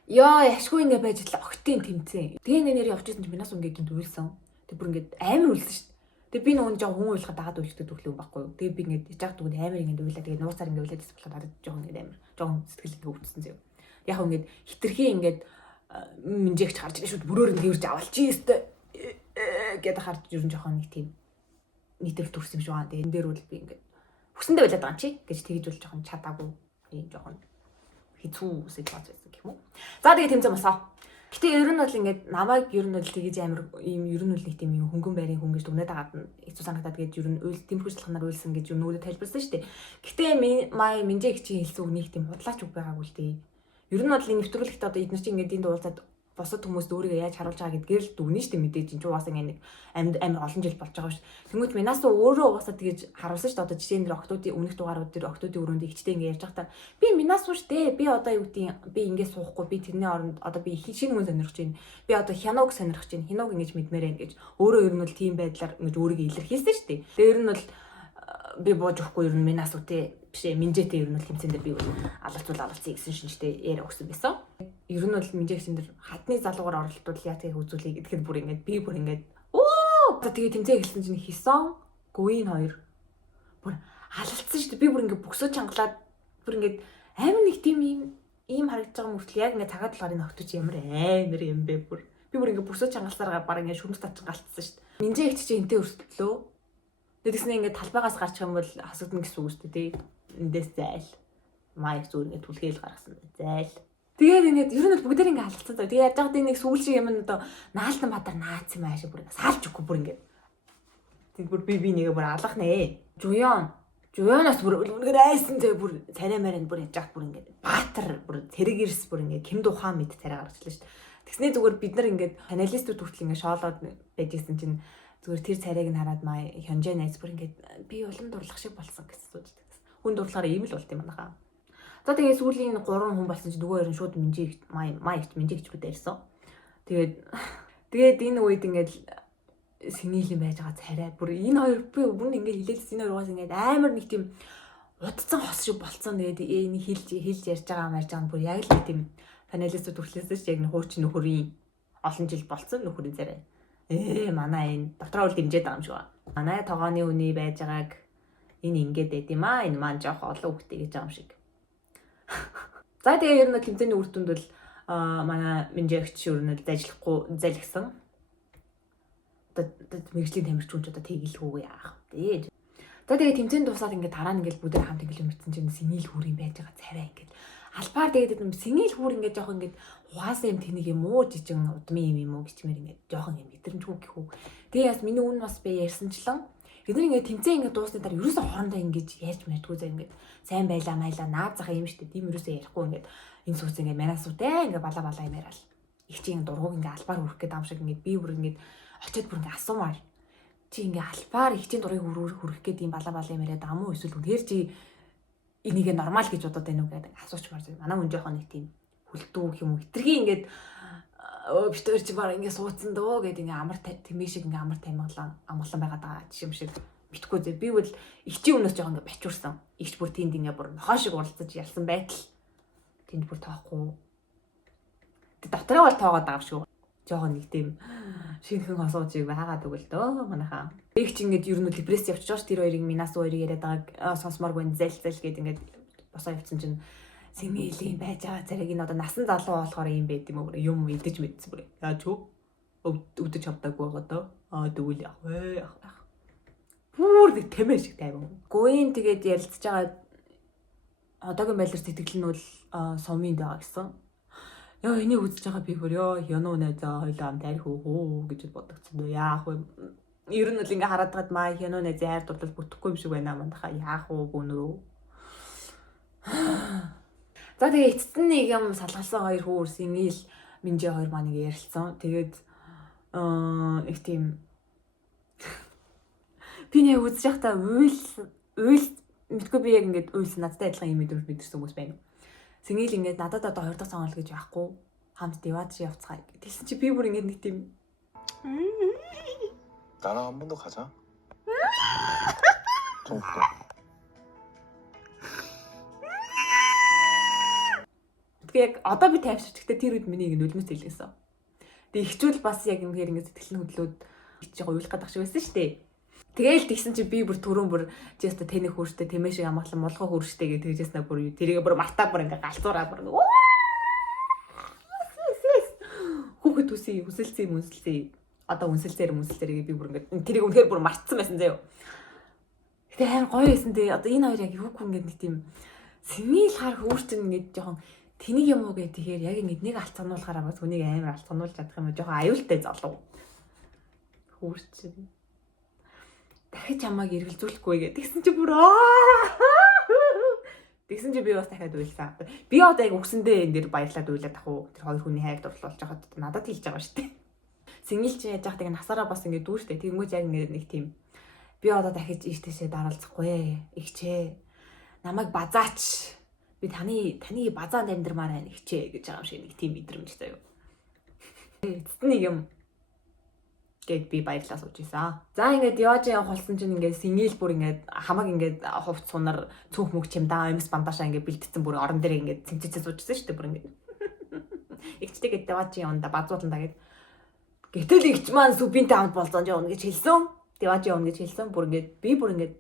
ёо яшгүй ингээ байж л огтын тэмцэн. Тэгээ ингээ нэр явж ирсэн чинь минаас ингээ гинт үйлсэн. Тэг бүр ингээ амар үйлсэн шүү дээ. Тэгээ би нөгөө жоо хүн уйлахад дагаад үйлчдэг төглөө байхгүй юу. Тэгээ би ингээ яж дugд амар ингээ уйлаа. Тэгээ нууцаар ингээ уйлаад эсвэл надад жоо ингээ амар жоо сэтгэл ингээ өвдсөн зөө. Яг ингээ хитрхи ингээ минжээгч харж шууд бүрөөр нь тэрж авалчи өстэй гэдэг харж ер нь жоохон нэг тийм нийтэр төрсөн юм шиг байна. Тэгээ энэ дээр бол би ингээ хүсэндээ байлаад байгаа юм чи гэж тэгж бол жоохон чадаагүй юм жоохон хэцүү ситуац байсан гэх юм уу. За тэгээ тэмцэн босоо. Гэтэ ер нь бол ингээд намайг ер нь бол тэгэж амар ийм ер нь бол нэг тийм хөнгөн байрын хүн гэж дүгнээд агаад хэцүү санагдаад тэгээд ер нь тэмхүү шалханаар уйлсан гэж юу нүүдэд тайлбарсан шүү дээ. Гэтэ май минжээгчийн хэлсэн үг нэг тийм худлаач үг байгаагүй л дээ. Ер нь бол энэ нэвтрүүлэгт одоо эдгээр чинь ингээд энд уулзаад босод хүмүүст өөрийгөө яаж харуулж байгаа гэдгээр л дүгнэн шүү дээ мэдээж чинь угаасаа ингээд нэг амар олон жил болж байгаа шүү. Тэнгүүт минаас өөрөө угаасаа тэгэж харуулсан шүү дээ. Одоо жишээ нь октоодын өмнөх дугаарууд дээр октоодын өрөөнд ихчтэй ингээд ярьж байхдаа би минаас шүү дээ. Би одоо юу гэдэг би ингээд суухгүй би тэрний оронд одоо би шинэ хүн сонирхож байна. Би одоо хяног сонирхож байна. Хяног ингэж мэдмээр байна гэж өөрөө ер нь бол тийм байдлаар ингэж өөрийгөө илэрхийлсэн шүү дээ. Тэгээ ер нь бол би бууж өгөхгүй ер нь минаас үтэй бишээ минжэтэй ер нь бол хэмцэн дээр би алцсан гэсэн шинжтэй яриа өгсөн байсан. Ер нь бол минжээгчэн дээр хатны залуугаар оролтвол яатгийг үзүүлэе гэхэд бүр ингээд би бүр ингээд оо тэгээ тэмцээ эхэлсэн чинь хисон гүйн хоёр бүр алцсан шүү дээ. Би бүр ингээд бөксөө чангалаад бүр ингээд амар нэг тийм ийм харагдаж байгаа мөртлөө яг ингээд цагаат талгарын огтуч ямар амар юм бэ бүр. Би бүр ингээд бөксөө чангалсараа баг ингээд шүмс татсан галтсан шүү дээ. Минжээгч чинь энтэй өрсөлдлөө. Тэгснэ ингээд талбайгаас гарчих юм бол асуудна гэсэн үг шүү дээ. Эндээс зайл. Май зүгээр ингээд түлхээл гаргасан зайл. Тэгээд ингээд ер нь бол бүгдээр ингээд халдсан зав. Тэгээд яаж байгаа нэг сүүл шиг юм одоо наалтан бадар наац юм аашиг бүр саалж өгөхгүй бүр ингээд. Тэг бүр би нэгэ бүр алах нэ. Жуяанаас бүр үнэхээр айсан зав бүр царай мараа бүр яж гат бүр ингээд баатар бүр цэрэг ирс бүр ингээд кимд ухаан мэд царай гаргачлаа шүү дээ. Тэгснэ зүгээр бид нар ингээд паналистууд хүртэл ингээд шоолоод байжсэн чинь зүгээр тэр царайг нь хараад маа хянжаа найз бүр ингээд би улам дурлах шиг болсон гэсэн сууж дээ. Хүн дурлахаар ийм л болт юм байна. За тэгээ сүүлийн 3 хүн болсон чинь нөгөө хоёр нь шууд минжээгч май минжээгчүүд ярьсан. Тэгээд энэ үед ингээд синийлийн байж байгаа царай бүр энэ хоёр би өмнө ингээд хилээлсэн энэ хоёр угаас ингээд амар нэг тийм удцсан хос шиг болцсон. Тэгээд энэ хэлж ярьж байгаа марж байгаа бүр яг л нэг тийм паналистууд хүрлээсэн чинь яг хуучин нөхөрийн олон жил болцсон нөхөрийн царай. Манай энэ дотроо үл дэмжиж байгаа юм шиг байна. Манай тогооны үний байж байгааг энэ ингээд байд юм аа. Энэ маань жоох олон хүүхдээ гэж байгаа юм шиг. За тэгээ ер нь тэмцээний үр дүнд бол манай минжээгч ер нь ажиллахгүй залгсан. Одоо мэрэгжлийн тамирчид одоо тэгэлхүүгээ яах вэ? За тэгээ тэмцээнд дуусаад ингээд дараа нь ингээд бүгд хамт ингээд мэдсэн чинь синил хүүрийн байж байгаа царай ингээд албаар тэгээд синил хүүр ингээд жоох ингээд хугаасан юм тэнийг юм уу жижиг удмын юм уу гिचмэр ингээд жоохон юм мэдрэмжгүй гэх үү. Тэгээ яс миний үн бас би ярьсанчлан эдгээр ингээд тэмцээн ингээд дуусны дараа ерөөсөө хоорондоо ингээд ярьж мэдгүй заа ингээд сайн байлаа майлаа наад зах юм штэ тийм ерөөсөө ярихгүй ингээд энэ сүнс ингээд манаас үтэй ингээд балаа юм яриад их чинь дургуг ингээд албаар хүрэх гэдэг юм шиг ингээд би бүр ингээд очиод бүр ингээд асуумаар чи ингээд албаар их чинь дурыг хүрэх гэдэг юм балаа юм яриад ам уу эсвэл үнээр чи энийг нормал гэж бодоод байна уу гэдэг асуучмаар зав. Манай хүн жоохон нэг тийм хүлдүү гэх юм уу хитрхи ингээд битээр чи баг ингээд суудсан дөө гэдэг ингээд амар тэмээ шиг ингээд амар амгалан байгаад байгаа юм шиг Битгүй зэ. Би бол ихчийн өмнөөс жоохон ингээ бачуурсан. Ихч бүр тэнд ингээ бүр нохоо шиг уралцаж ялсан байтал тэнд бүр тоохгүй. Тэг дотроо бол тоогоод байгаа шүү. Жоохон нэг тийм шинхэн асуужийг байгаад өгөл дөө манайхаа. Их ч ингээд ер нь депресс явчихж байгаа ш тэр хоёрыг минас хоёрыг яриад байгааг сонсморгүй зэл гээд ингээд босоо явцсан чинь сэмэлийн байж байгаа зэрэг энэ одоо насан залуу болохоор юм байд юм идэж мэдсэн бүр. Яаж юу? Өвдөж авдаггүй байгаа дөө. Тэгвэл яг вэ. Бүр нэг тэмээ шиг тайван. Гуйн тэгээд ярилцж байгаа одоогийн байдлаар сэтгэл нь бол сумын байгаа гэсэн. Яа энийг үзэж байгаа би бүр ёо януу найзаа хоёлаа амт арих уу гэж бодогцсон дөө. Яах вэ? Ер нь л ингээ хараад байгаад маа януу найзын хайр дурлал бүтэхгүй юм шиг байна манайхаа. Яах уу гүнрөө. За тэгээ эцэст нь нэг юм салгалсан хоёр хүүрс ингээл Минжи хоёр маань ингээ ярилцсан. Тэгээд их тийм би нэ үзэж байхдаа уйл мэдгүй би яг ингээд уйлс надтай адилхан юм мэдэрсэн хүмүүс байна. Сэнгэл ингээд надад одоо 2 дахь сонголт гэж байхгүй. Хамт диваач явцгаая. Тэгсэн чи би бүр ингээд нэг тийм 나랑 한 번 더 가자. 좀 그래. яг одоо би тайвширч гэхдээ тэр үед миний ингэ нулимс хэлсэн. Тэгээ ихчүүл бас яг юм хэрэг ингэ сэтгэл хөдлөөд чиг уйлах гадах шиг байсан шүү дээ. Тэгээл тэгсэн чи би бүр түрүүн бүр чи яста тэнэх хөрштэй тэмээ шиг амгалан молгоо хөрштэй гэж тэгжсэн бүр тэрийг бүр мартаа бүр ингэ галзуураа бүр хүүхэд үсээ хүсэлцээ одоо үнсэлцээр би бүр ингэ тэрийг үнэхээр бүр мартсан байсан заяа. Гэтэ амар гоё байсан дээ. Одоо энэ хоёр яг юугүй ингэ нэг тийм сэмэл хар хөөрчн ингэ жоохон тэнийг юм уу гэх тэгэхээр яг ингэ нэг алцгануулахаараа бас хүнийг амар алцгануулж чадах юм жоохон аюултай залуу. Хөөрчн. Дахиж чамааг эргэлзүүлэхгүй гэдэг. Тэгсэн чи бүр тэгсэн чи би бас дахиад уйлсан. Би одоо яг өгсөндөө энэ дэр баярлаад уйлаад ах уу. Тэр хоёр хүний хайр дурлуулж байгаад надад хэлж байгаа шүү дээ. Сэнгэл чи яаж яах тэгээ насаараа бас ингэ дүүштэй. Тэгмөөж яг ингэ нэг тийм би одоо дахиж ийш тийшээ дараалцахгүй. Игчээ. Намайг базаач. Би таны базаанд амьдрмаар байна игчээ гэж байгаа юм шиг нэг тийм мэдрэмж заяа. Эцэст нэг юм гээд би баярлаа сууж ийсэн. За ингээд явж явах болсон чинь ингээд сэнгэл бүр ингээд хамаг ингээд хувц сунар цүнх мөх чимдаа эмс бандашаа ингээд бэлдсэн бүр орон дээр ингээд цэмцэцээ суужсэн шүү дээ бүр ингээд. Игчтэй гээд явж яванда базуулна гээд гэтэл игч маань сүбинтэй хамт болцоонд явна гэж хэлсэн. Явж явна гэж хэлсэн. Бүр ингээд би бүр ингээд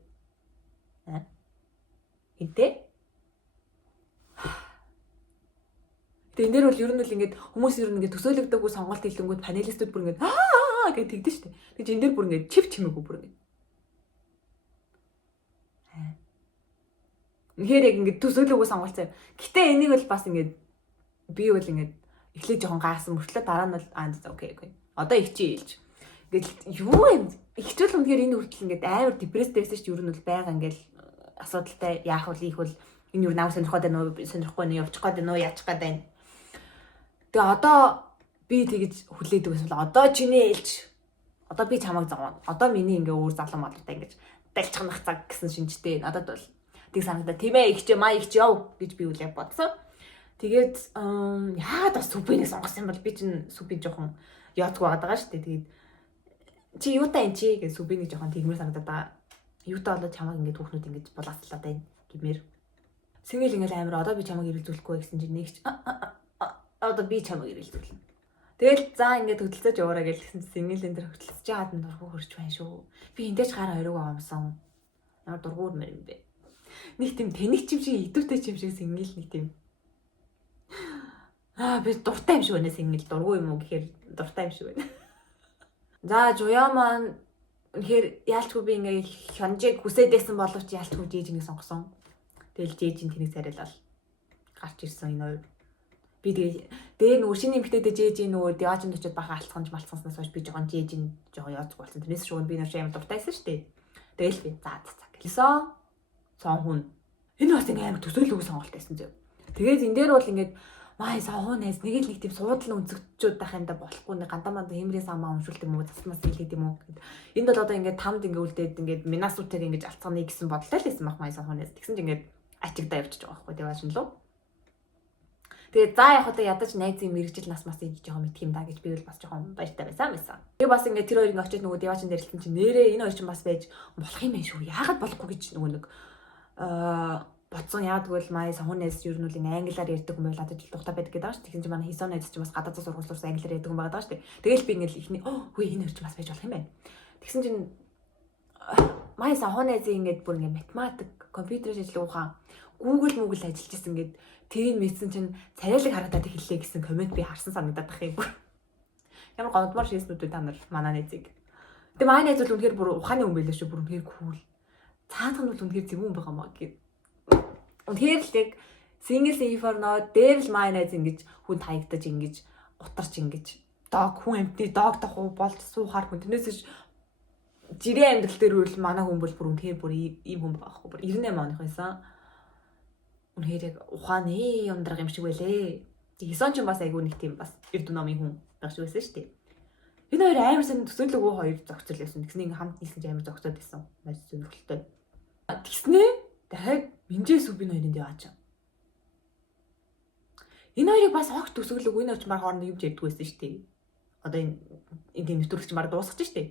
хинтээ. Тэгээ энэ дэр бол ер нь л ингээд хүмүүс ер нь ингээд төсөөлөгдөөгүй сонголт хэлдэнгүүд панелистүүд бүр ингээд гэж тэгдэж штэ. Тэгж энэ дэр бүр ингээд чив чимээгүй бүр ингээд. Үнэхээр яг ингээд төсөөлөөгүй сонголцоо. Гэтэ энийг бол бас ингээд би бол ингээд эхлээд жоохон гайхсан мөртлөө дараа нь бол окей. Одоо их чи хэлж. Ингээд юу юм? Ихтэл үнэхээр энэ хүртэл ингээд амар депресстэй байсан шүү дээ. Ер нь бол байга ингээд асуудалтай яах вэ? Их бол энэ юу нав сонирхоод байна уу? Сонирхгүй нь явчих гээд байна уу? Яачих гээд байна. Тэгээ одоо би тэгж хүлээдэг байсан бол одоо чиний ээлж одоо би чамайг зовоно. Одоо миний ингээ өөр залуу малтай ингэж дальчхнах цаг гэсэн шинжтэй. Надад бол тэг санагдаа. Тийм ээ ихч маа ихч яв гэж би үл яг бодсон. Тэгээд яагаад бас сүбинийг сонгосон юм бол би чинь сүбий жоохон яадгүй байгаа шүү дээ. Тэгээд чи юутай энэ чи гэж сүбинийг жоохон тэгмэр санагдаад байгаа. Юутай болоод чамайг ингээ түүхнүүд ингэж булааслаад байна гэмээр. Сэнгэл ингээл амир одоо би чамайг ирэлзүүлэхгүй гэсэн чинь нэгч одоо би чамайг ирэлзүүлнэ. Тэгэл за ингээд хөдөлцөж яваараа гэж тэгсэн чинь сэнгэл энэ төр хөдөлцөж яагаад нь дургу хөрч байна шүү. Би эндэж гараа хоёроо амсан. Ямар дургуур мэр юм бэ? Нэг тийм тэнэг чим шиг идэвхтэй чим шиг сэнгэл нэг тийм би дуртай юм шиг байна сэнгэл дургу юм уу гэхээр дуртай юм шиг байна. За жуяа маань үнэхээр яалчгүй би ингээд хонжиг хүсэдсэн боловч яалчгүй жижиг сонгосон. Тэгэл жижиг тэнийг царайлал гарч ирсэн энэ хоёр. Би тэгээ нөгөө шинэ эмэгтэйдээ жижиг нөгөө яваачнд очиод баха алцганж малцганснаас хойш би жоохон жижиг жоохон яоцгүй болсон. Тэрнээс шууд би нэр амар дуртайсан шүү дээ. Тэгэл би за гэлсэн. Сон хүн. Энэ бас ингээд амар төсөөлөөгүй сонголт байсан зөө. Тэгээд энэ дээр бол ингээд маа савхун найз нэг л нэг тийм суудлын өнцөгчүүд байхында болохгүй нэг гандаманда хэмрээ самаа уншуулт юм уу засмас хэлээд юм уу гэд. Энд бол одоо ингээд тамд ингээд үлдээд ингээд минасуудыг ингээд алцганы гэсэн бодолтой л байсан байх маа савхун найз. Тэгсэн чинь ингээд ачигдаа явчихж байгаа байхгүй тийм шин лөө. Тэгээд за яг одоо ядаж найзын мэрэгжил нас мас ийж байгаа мэдх юм да гэж би бол бас жоохон баяртай байсан. Тэгээ бас ингээд тэр хоёрын очиж нөгөө девачин дээрэлтэн чинь нэрээ энэ хоёр чинь бас байж болох юм байна шүү. Яагаад болохгүй гэж нөгөө нэг бодсон. Яагаад гэвэл май сохон найз ер нь үл англиар ярьдаг хүн байл адаж тухтай байдаг гэдэг байгаа шүү. Тэгсэн чинь манай хийсэн найз чинь бас гадаадас сургуулиус англиар ярьдаг хүн байгаа шүү. Тэгэл би ингээд ихний хөөе энэ хоёр чинь бас байж болох юм байна. Тэгсэн чинь май сохон найзын ингээд бүр ингээд математик, компьютерийн ажил ухаан Google ажиллаж исэн гээд тэрийг мэдсэн чинь царайлаг харагдаад хэллээ гэсэн комент би харсан санагдаад бах юм. Ямар гомдмор шийснүүд та нар манай найзыг. Тэгээ манай найз бол үнэхээр бүр ухааны хүн байлаа шүү. Бүр үнэхээр cool. Цаадах нь бол үнэхээр зөвүүн байгаа маа гэв. Үнэхээр л яг single inferno дээр л манай найз ингэж хүн таягдаж ингэж утарч ингэж дог хүн амтны дог тахуу болж суухаар хүн тэрнээс жирийн амьдрал дээр үл манай хүн бол бүр үнэхээр бүр ийм хүн байгаа хгүй. Бүр 98 оных байсан. Үнэхээр яг ухааны ундраг юм шиг байлээ. Исон ч бас айгүй нэг тийм бас эрдэнэми хүн байх шиг байсан шүү дээ. Энэ хоёр амар сан төсөөлөгөө хоёр зохицол байсан. Тэгснэ хамт нийлсэн чинь амар зохицоод байсан. Маш сонирхолтой. Тэгснэ дахиад Минжээ Сүбин хоёрын яваач. Энэ хоёрыг бас огт төсөөлөг энэ очмар хооронд юм ярьдаг байсан шүү дээ. Одоо энэ нэвтрүүлэгч баг дуусгаж шүү дээ.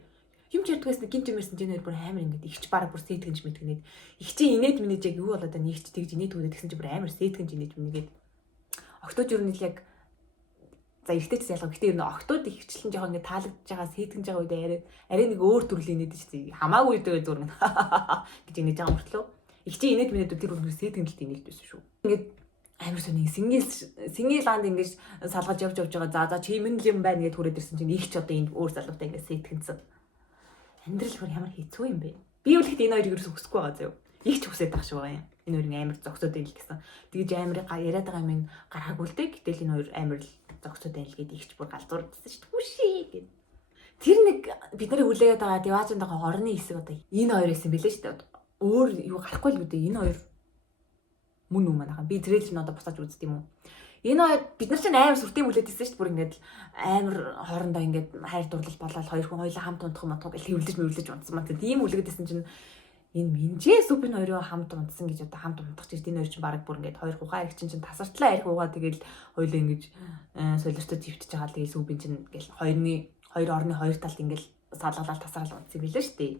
Юм ч ярьдаг байсан гинт юмэрсэн чинь бүр амар ингээд ихч баг бүр сэтгэнж мэдгэнээд их чи инээд минэж яг юу болоод байна ихч тэгж инээд өгөөд гэсэн чинь бүр амар сэтгэнж инээж минэгээд октод юу нэг яг за ихтэйч ялгаа гэхдээ ер нь октод ихчлэн жоохон ингээд таалагдж байгаа сэтгэнж байгаа үед арай нэг өөр төрлийн инээд шүү дээ хамаагүй үедээ зурна гэж инээж байгаа мөртлөө их чи инээд минээд тэр бүр сэтгэнэлт инээд байсан шүү ингээд амар сони сингл ланд ингэж салгаж явж байгаа за чимэн юм байна гэд хүрээд ирсэн чинь их ч одоо энэ өөр залуутай ингээд сэтгэнсэн амьдрал бүр ямар хэцүү юм бэ? Би бол ихтэй энэ хоёрыг ерөөс өсөхгүй байгаа заяа. Их ч хүсээд тах шиг байгаа юм. Энэ хоёрын амар зогсоод байл гэсэн. Тэгж амар яриад байгаа юм гараагүй л дээ. Гэтэл энэ хоёр амар л зогсоод байл гээд ихч бүр галзуурдсан шүү дээ. Хүшээ гэд. Тэр нэг бид нарыг хүлээгээд байгаа деваачнд байгаа орны хэсэг одоо энэ хоёр байсан билээ шүү дээ. Өөр юу гарахгүй л үү дээ. Энэ хоёр мөн үү манайхан. Би трейлер нь одоо буцааж үзт юм уу? Энэ хоёр бид нар чинь амар сүртэй бүлээд ирсэн шүү дээ. Бүр ингээд амар хоорондоо ингээд хайр дурлал болоод хоёр хүн хоёулаа хамт унтах матхаг гэл хэвлэж унтсан маа. Тийм үлгэдсэн чинь энэ Минжээ Сүбин хоёроо хамт унтсан гэж одоо хамт унтах чинь энэ хоёр чинь баг бүр ингээд хоёр хухаа ирэх чинь тасартлаа арх уугаа тэгэл хоёулаа ингэж солиртой зэвтэж байгаа. Тэгэл Сүбин чинь ингээл хоёр орны хоёр талд ингээл салгалал тасаал унтсан билээ шүү дээ.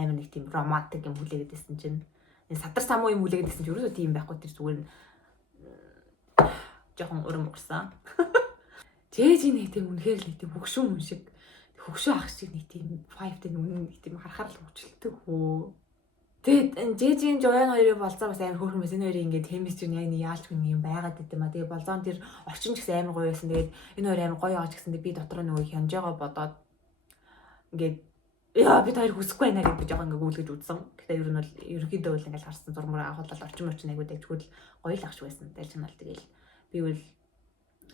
Амар нэг тийм романтик юм хүлээгээд ирсэн чинь энэ садар самуу юм хүлээгээд ирсэн чинь ерөөсөө тийм байхгүй тэр зүгээр жоохон урам урсан. Жээжи нэг тийм үнэхээр л нэг тийм хөгшөө хүн шиг хөгшөө ах шиг нэг тийм vibe-тэй үнэн нэг тийм харахаар л хүчилдэг хөө. Тэгээд жээжийн Жоян хоёрын болцоо бас амар хөөрхөн байсан. Энэ хоёрын ингээд chemistry яг нэг яалч хүн юм байгаад байт юм а. Тэгээд болзоон тэр орчин ч гэсэн амар гоё байсан. Тэгээд энэ хоёр амар гоё яваач гэсэн. Би дотор нөгөө хянжаага бодоод ингээд яа бид хоёр хүсэхгүй байна гэж би жоохон ингээд гүйлгэж үзсэн. Гэхдээ ер нь бол ерөнхийдөө бол ингээд харсан зурмаар авахлал орчин айгуу дэвчгүүл гоё л ах шиг байсан. Тэгэл чинь бол тэгэл би бол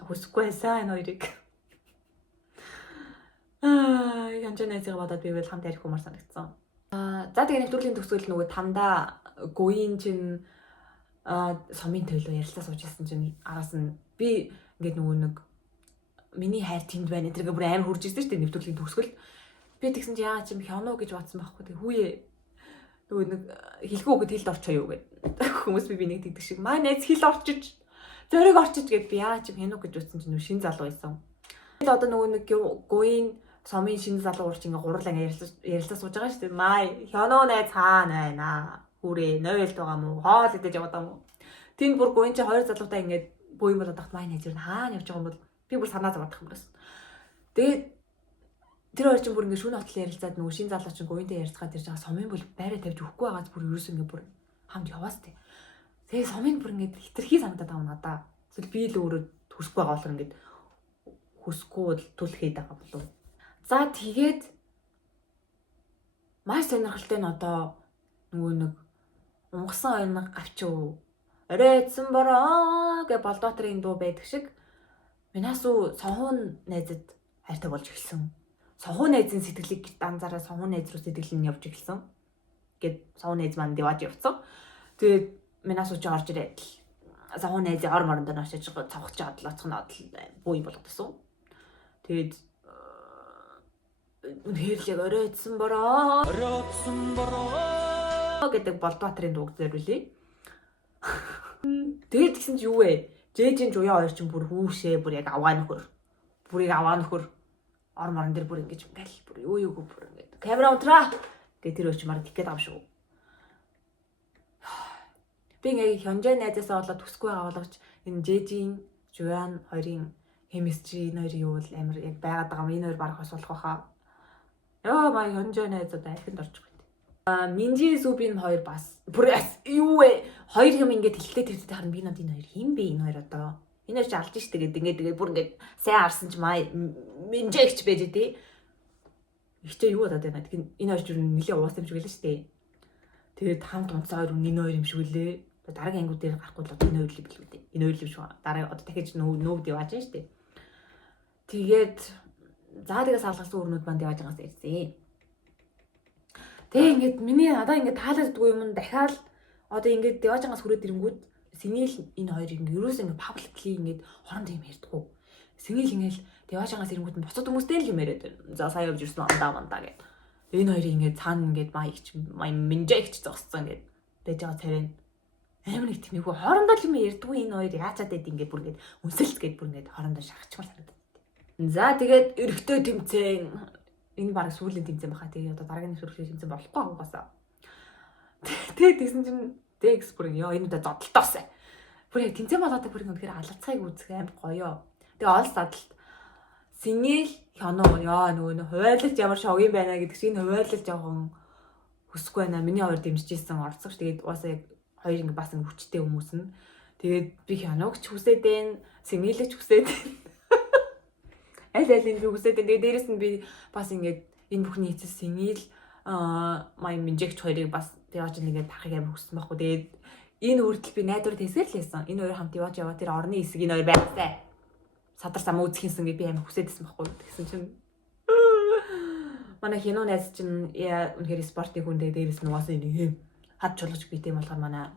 хүсэхгүй байсан энэ хоёрыг. Янжанайзыг бодоод би бол хамт ярих хүмүүс санагдсан. За тэгээ нэвтрүүлгийн төгсгөл нөгөө тандаа гуийн чин сомын төлөө ярилцлаа сууж ирсэн чинь араас нь би ингээд нөгөө нэг миний хайр тэнд байна тэргээ бүр амар хурж ирсэн шүү дээ нэвтрүүлгийн төгсгөл. Би тэгсэн чинь яа чим хяноо гэж бодсон байхгүй тэг хүүе нөгөө нэг хэлгүй өгöd хэлд орчоо юу гэдэг хүмүүс би нэг тэгдэг шиг маа найз хэл орчиж зөрөг орчиж гэд би яа чим хяноо гэж утсан чинь нөгөө шин залуу байсан. Тэгээд одоо нөгөө нэг гуийн сомын шинэ залуу урч ингээ гурлаа ярилцаж сууж байгаа шүү дээ. Май хяноо найз хаана байна? Хүрээ нойлд байгаа мó? Хоол идэж яваад байгаа мó? Тэнд бүр гуийн чи хоёр залуутай ингээ бууим болоод тахт май найз юу хаана явж байгаа юм бол би бүр санаа зовоодох юм байна. Тэгээд тэр хоёр чинь бүр ингээ шүүн хотол ярилцаад нөгөө шинэ залуу чинь гуйнтай ярьцгаад ирж байгаа сомын бол байраа тавьж өгөхгүй байгаас бүр ерөөс ингээ бүр хамт яваас тээ. Тэгээ сомын бүр ингээ хитрхий санагдаад байгаа надаа. Эсвэл би л өөрөө хүсэхгүй байгаа бол ингээ хүсэхгүй түлхээд байгаа болов. За тэгээд маш сонирхолтой нь одоо нөгөө нэг унгасан ойрног гавчуу оройдсон бороо гэ Болдоотрын дуу байдаг шиг Минасу сонхун найзад хайртай болж эхэлсэн. Сонхун найзын сэтгэлийг анзаараа сонхун найз руу сэтгэл нь явж эхэлсэн. Гэт сонхун найз маань яваад явцсан. Тэгээд Минасу ч орж ирээд сонхун найзын ор моронд нь очиж цавхаж адлаацх нь буу юм болгодсон. Тэгээд үнэхээр л яг оройдсон бороо гэдэг Болдоотрын дууг зориулъя. Тэгээд тэгсэн чи юу вэ? Жэжин жуяа хоёр чинь бүр хүүшээ бүр яг аваа нөхөр. Бүрийг аваа нөхөр ор морон дээр бүр ингэж ингээл бүр юу бүр ингээд камера унтраа гэ тэр өч мар тикет ав шүү. Би ингээ Хёнжэ найзаасаа болоод төсгүй байгаа болгоч энэ Жэжин Жуян хоёрын хемистри энэ хоёрын юу бол амар яг байгаад байгаа юм. Энэ хоёр баг хос болох байхаа. Яа маа Хёнжэ найзууд ахинд орчих байт. Минжи Субин хоёр бас бүр юу вэ? Хоёр юм ингээд хэлтэй твтэй харна би над энэ хоёр хин бэ энэ хоёр одоо. Энэ хоёр ч алж штэ гэдэг ингээд бүр ингээд сайн харсан ч маа Минжэгч байж дээ. Ихтэй юу удаад байна. Энэ хоёр ч нэлээ уус юм шиг л штэ. Тэгээд хамт унцаа хоёр энэ хоёр юм шиг үлээ. Дараагийн ангиуд дээр гарахгүй л энэ хоёр л билүү дээ. Энэ хоёр л шүү. Дараа одоо дахиж нөөд явааж байна штэ. Тэгээд заа тэгээс салгалсан өрнүүд манд явааж байгаас ирсэн. Тэгээ ингээд миний надаа ингээд таалагддгүй юм дахиад одоо ингээд яваажангаас хүрээд ирэнгүүт Синил энэ хоёр ингээд ерөөс ингээд пабликли ингээд хоорондоо юм ярьдаггүй. Синил ингээд яваажангаас ирэнгүүт бусад хүмүүстэй л юм яриад байна. За сая явж ирсэн мандаа гэд. Энэ хоёрыг ингээд цаана ингээд маа Минжэгч зогссон ингээд байж байгаа царай. Амар их тэнийгөө хоорондоо л юм ярьдаггүй энэ хоёр яачаад байд ингээд бүр ингээд үнсэлц гээд бүр ингээд хоорондоо шахчихмаар санагдав. За тэгээд эрэгтэй тэмцээн энэ баг сүүлийн тэмцээн баха. Тэгээ одоо дараагийн сүүлийн тэмцээн болохгүй агуусаа. Тэгээд тэгсэн чинь Декс бүр ёо энэ удаа зодтолтоос. Бүр яг тэмцээн болоод бүр үнэхээр алцахыг үзэх амар гоё. Тэгээ ол садалт Синил Хёно ёо нөгөө хуйлалт ямар шог юм байна гэдэг чинь хуйлалт жоохон хүсэхгүй байна. Миний хоёр дэмжижсэн орцогч. Тэгээд уусаа яг хоёр ингэ бас ингэ хүчтэй хүмүүс нь. Тэгээд би Хёног ч хүсээд байна. Синилч хүсээд байна. Аль энэ би хүсээд байна. Тэгээд дээрэс нь би бас ингэ энэ бүхний эцэс Синил май Минжэгч хоёрыг бас явж нэгээд тахыг амар хүссэн байхгүй. Тэгээд энэ үрдэл би найдвар тэсгэр л хийсэн. Энэ хоёр хамт яваа тэр орны хэсэг энэ хоёр байцаа. Садар сам үзхийнсэн гэж би амар хүсэдсэн байхгүй. Тэгсэн чинь манай Хино найз чинь үнэхээр спортын хүн дээрээс нь угаасаа нэг хад чулууч бит юм болохоор манай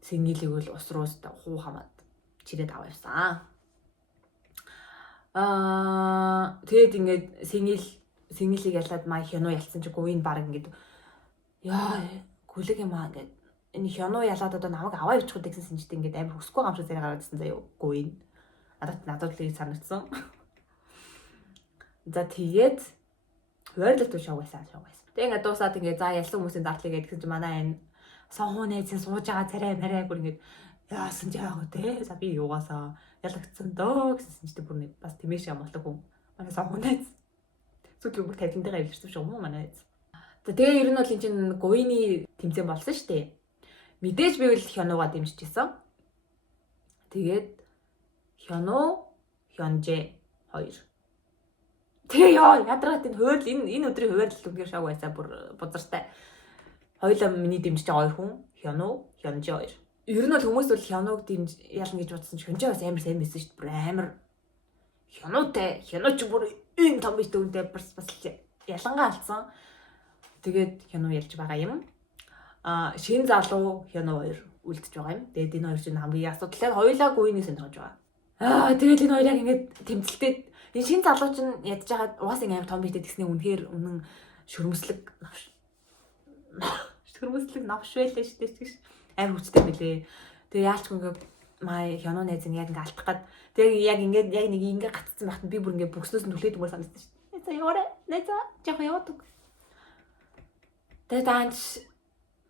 Синилийг бол ус рууст хуу хамаад чирээд аваа явсан. Тэгээд ингээд Синилийг ялаад маа Хино ялсан чи гоо энэ баг ингээд яа гүлэг юм аа ингээд энэ Хино ялаад одоо намайг аваа явуучих гэсэн синжтэй ингээд амар хөсгүй гам шиг зэрэг гараадсан заяа гоо энэ надад л санагдсан. За тэгээд хойрлолт шоугайсан. Тэгээд ингээд дуусаад ингээд за ялсан хүмүүсийн зардлыг гэдгсэн чи манай энэ сонхоо найзын сууж байгаа царай марай бүр ингээд яасан ч яагаад те за би юугаасаа ялагдсан дөө гэсэн синжтэй бүр нэг бас тэмээш юм болдог хүн. Манай сонхоо найз зүтгэл бүр тавилантай авчирсан шүү юм манай найз. За тэгээ ер нь бол энэ чинь говины тэмцээн болсон шүү дээ. Мэдээж би бол Хёнугаа дэмжижсэн. Тэгээд Хёно, Хёнжэ хоёр. Тэгээ яа ядраад энэ хойрол энэ өдрийн хойрол үнээр шаг байсаа бүр бузартай. Хоёулаа миний дэмжиж байгаа хоёр хүн Хёно, Хёнжэ хоёр. Ер нь бол хүмүүс бол Хёног дэмж ялна гэж бодсон ч Хёнжэ бас амар сайн байсан шүү дээ. Бүр амар Хёнотэй, Хёно ч бүр энэ том бит үнтэй бас ялангаа алдсан. Тэгээд Хёно ялж байгаа юм. Шин залуу Хёно хоёр үлдэж байгаа юм. Тэгээд энэ хоёр чинь хамгийн асуудалтай хоёулаа гүйний сонирхож байгаа. Тэгээд энэ хоёр яг ингээд тэмцэлтэд энэ шин залуу чинь ядж хагаад угаасаа амар том битэд гэсний үнэхээр үнэн шөрмөслөг навш байлаа шүү дээ. Амар хүчтэй билээ. Тэгээ яалчгүй ингээд маа Хёно найз нь яг ингээд алдах гад. Тэгээ яг нэг ингээд гацсан байхад би бүр ингээд бүкснөөс нь түлхээд өгмөр санагдсан шүү дээ. За яваарэ. Найзаа жаахан яваадаг. Тэгээд таанч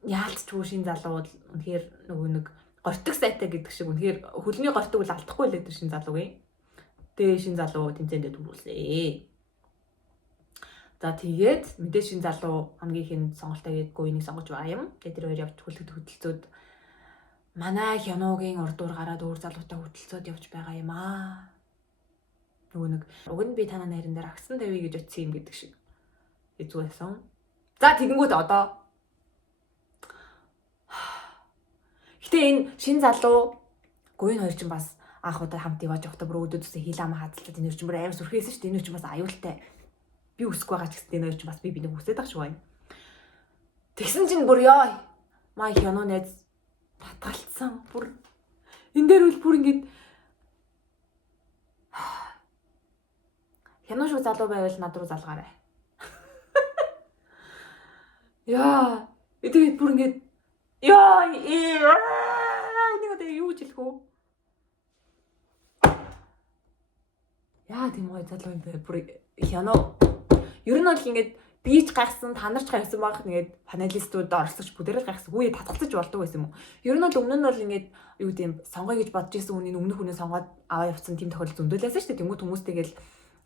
яалтчгүй шин залуу бол үнэхээр нөгөө нэг гортог сайтай гэдэг шиг үнэхээр хөлний гортог бол алдахгүй л тэр шин залуугийн. Тэгээ шин залуу тэмцээндээ төрүүлээ. За тэгээд мэдээж шин залуу хамгийн ихэнд сонголтоо гээд гойныг сонгож байгаа юм. Тэгээд тэр хоёр явж хөдөлцөөд манай Хёногийн урдуур гараад өөр залуутай хөдөлцөөд явж байгаа юм аа. Нөгөө нэг уг нь би танаа нарийн дээр агсан тавья гэж утсан юм гэдэг шиг. Эзүүсэн. За тэгэнгүүт одоо гэтэ энэ шин залуу гойн хоёр чинь бас анх удаа хамт явж явахдаа бүр өдөөдөөсөө хил амаа хадалцаад энэ хоёр чинь бүр амар сүрхээсэн шүү дээ. Энэ хоёр чинь бас аюултай. Би үсэхгүй байгаа ч гэсэн энэ хоёр чинь бас би нэг үсээд байгаа шүү байна. Тэгсэн чинь бүр ёо маа Хёно найз татгалцсан бүр энэ дээр үл бүр ингэж Хёно шүү залуу байвал над руу залгаарай. Яа тэгээд бүр ингэж ёо энийг одоо юу ч хэлэх үү? Яа тийм гоё залуу юм бэ? Бүр хяно. Ер нь бол ингээд бийж гайхсан, танарч гайхсан баг ингээд панелистууд оролцож бүдэрэл гайхсан. Үе татгалцаж болдог байсан юм уу? Ер нь бол өмнө нь бол ингээд юу гэдэм сонгоё гэж бодож исэн үнийг өмнөх үнэ сонгоод аваа явцсан тийм тохиолдол зөндөлөөсөн шүү дээ. Тэнгүүд хүмүүс тэгэл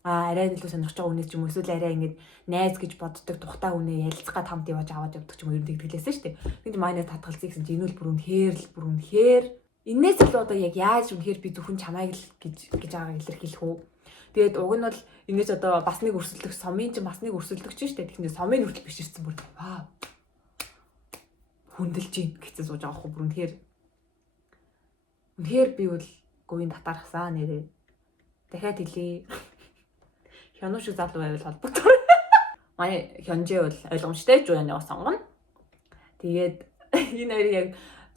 арай илүү сонирхож байгаа үнээс ч юм уу эсвэл арай ингээд найз гэж боддог тухтай үнэ ялцгаа тамд яваж аваад явдаг ч юм уу ер нь тэгдэглээсэн шүү дээ. Тэнд майнер татгалцъя гэсэн чинь энэ бол бүр үнэхээр энээс л одоо яг яаж үнэхээр би зөвхөн чамайг л гэж аваа илэрхийлэх үү? Тэгээд уг нь бол энэс одоо бас нэг өрсөлдөх сомын чинь бас нэг өрсөлдөгч шүү дээ. Тэгэхээр сомын хүртэл биширсэн бүр вау. Хүндэлж ийн гэсэн сууж байгаа хөө бүр үнэхээр би бол говийн татаархсан нэрээ. Дахиад хэлье. Хянуу шиг залуу байвал холбогдсон. Манай хянжээ бол ойлгомжтой Жуяны сонгоно. Тэгээд энэ хоёрыг яг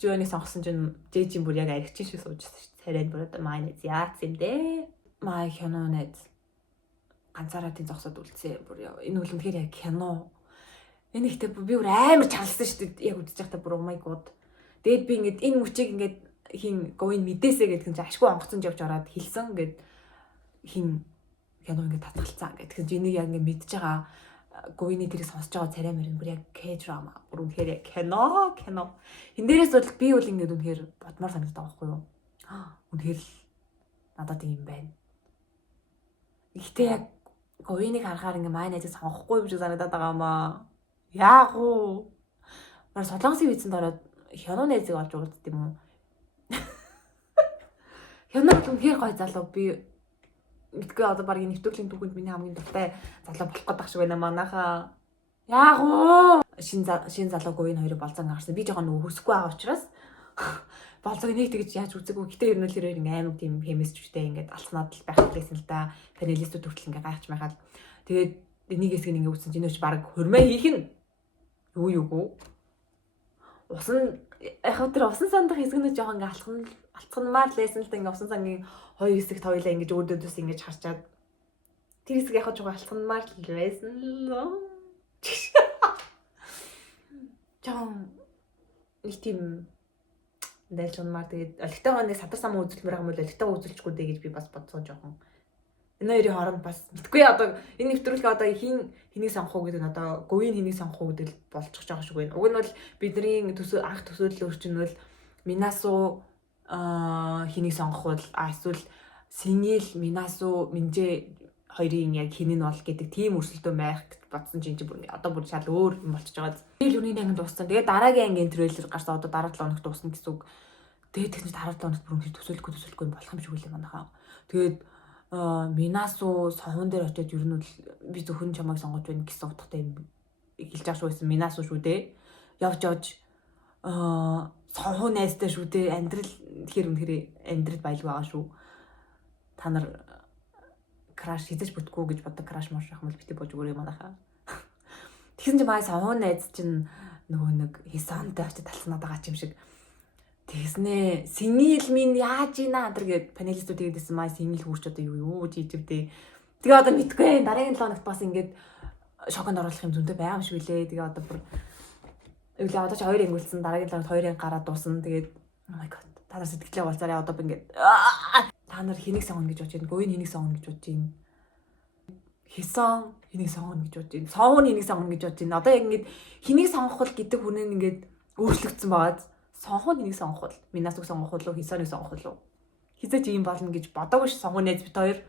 Жуяны сонгосон чинь Жэжин бүр яг аригчин шиг суужсэн шүү дээ. Царайд бүр одоо манай яац юм дээ. Маа хянуу найз ганцаараа тийм зогсоод үлдсэн. Бүр энэ үл үнэхээр яг хянуу. Энэ ихтэй би бүр амар чангалсан шүү дээ. Яг үдчих та бүр oh my god. Дээд би ингээд энэ мөчийг ингээд хин говийн мэдээсэ гэдэг чинь ашгүй онгоцсон явж ороод хэлсэн гэд хин хянуу ингээд татгалцсан гэдэг. Тэгэхээр энийг яг ингээд мэдж байгаа говийн тэрийг сонсож байгаа царай мөрөн бүр яг K-drama. Бүр үнэхээр яг кино. Энэ дээрээс бол би бол ингээд үнэхээр бодмоор санагдаад байгаа байхгүй юу? Үнэхээр надад юм байна. Ихтэй яг говийг харахаар ингээ маа найзыг сонгохгүй юм шиг санагдаад байгаа маа. Яах вэ? Мар солонгосын визэнд ороод хянуу найзыг олж уулзд юм уу? Хянуу үнэхээр гоё залуу би мэдгүй одоо баг нэвтрүүлгийн түүхэнд миний хамгийн дуртай залуу болох гэдэг шиг байна манайхаа. Яах вэ? Шин залуу говийн хоёрыг болцсон гарсан. Би жоохон нөгөө хөсөхгүй байгаа учраас болцоог нэг тэгж яаж үзээгүй. Гэтэ ер нь л хэрэг ингээм амар тийм хэмэсчтэй ингээд алцнаад л байх гэсэн л да. Панелистууд хүртэл ингээ гайхаж байхад. Тэгээд энийг хэсэг ингээ үзсэн чинь ч баг хурмаа хийх нь юу. Усан яг тэр усан сандах хэсэг нь жоохон ингээ алцганмаар лээсэн л да ингээ усан сангийн хоёр хэсэгт хоёлаа ингээ өөдөөс ингээ харчаад тэр хэсэг яг жоохон алцганмаар л байсан л. Жон нэг тийм дэлж унмаар тэгээд олигтойгоо нэг садар самаа үзэлмээр байгаа юм бол олигтойгоо үзүүлчихгүй дээ гэж би бас бодсон жоохон. Энэ хоёрын хооронд бас мэдгүй одоо энэ нэвтрүүлгээ одоо хэнийг сонгох уу гэдэг нь одоо говийн хэнийг сонгох уу гэдэг болчих жоох шиг байна. Уг нь бол бидний анх төсөөлөл чинь бол Минасу хэнийг сонгох бол эсвэл Синил Минасу Минжэ хоёрын яг хин нь бол гэдэг тийм өрсөлдөөн байх гэж бодсон чинь бүр одоо бүр шал өөр юм болчихж байгаа. Тэгэл үнийг анги дууссан. Тэгээд дараагийн ангийн трейлер гарсан одоо дараа 7 хоног дуусна гэсэн үг. Тэгээд техник дараа 7 хоногт бүр үнээр төсөөлөхгүй болох юм шиг үл юм манайхаа. Тэгээд Минасу сохон дээр очиод ер нь би зөвхөн чамайг сонгож байна гэсэн утгатай юм хэлж байгаа шүү байсан. Минасу шүү дээ. Явж сохон найзтай шүү дээ. Амьдрал үнэхээр амьдрал баялаг байгаа шүү. Та нар краш хийж бүтгүү гэж боддог краш маш их мэл бити бож өгөөрэй манайхаа. Тэгсэн чинь маа сохон найз чинь нөгөө нэг хисантай очиж талцнаад байгаа юм шиг. Тэгснэ Синил минь яаж ийна антер гээд панелистууд тэгэдсэн маа Синил хүрч одоо юу жижигдээ. Тэгээ одоо мэдгүй дараагийн 7 хоногт бас ингээд шоконд оруулах юм зөнтэй байгаа юм шиг үлээ. Тэгээ одоо бүр өвлөө одоо ч 2 ангиулсан дараагийн 7 хоногт 2 гараад дуусна. Тэгээд oh my god та нар сэтгэлээ болцаараа одоо би ингээд та нар хэнийг сонгоно гэж бодож байна? Говийн хэнийг сонгоно гэж бодож байна? Хисан хэнийг сонгоно гэж бодож байна? Соон хэнийг сонгоно гэж бодож байна? Одоо яг ингээд хэнийг сонгох бол гэдэг хүн нь ингээд өөрчлөгдсөн байгаад сонхон хэнийг сонгох бол Минасуг сонгох уу? Хисаныг сонгох уу? Хизээч юм болно гэж бодоогүй ш сонгоо найз бит хоёр.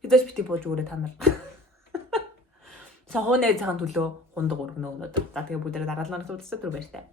Хизээч бити бууж өгөөрэй та нар. Сонгоо найзын төлөө хундаг өргөнө өнөөдөр. За тэгээ бүгдээ дараалал нь төвлөсөд түр баяртай.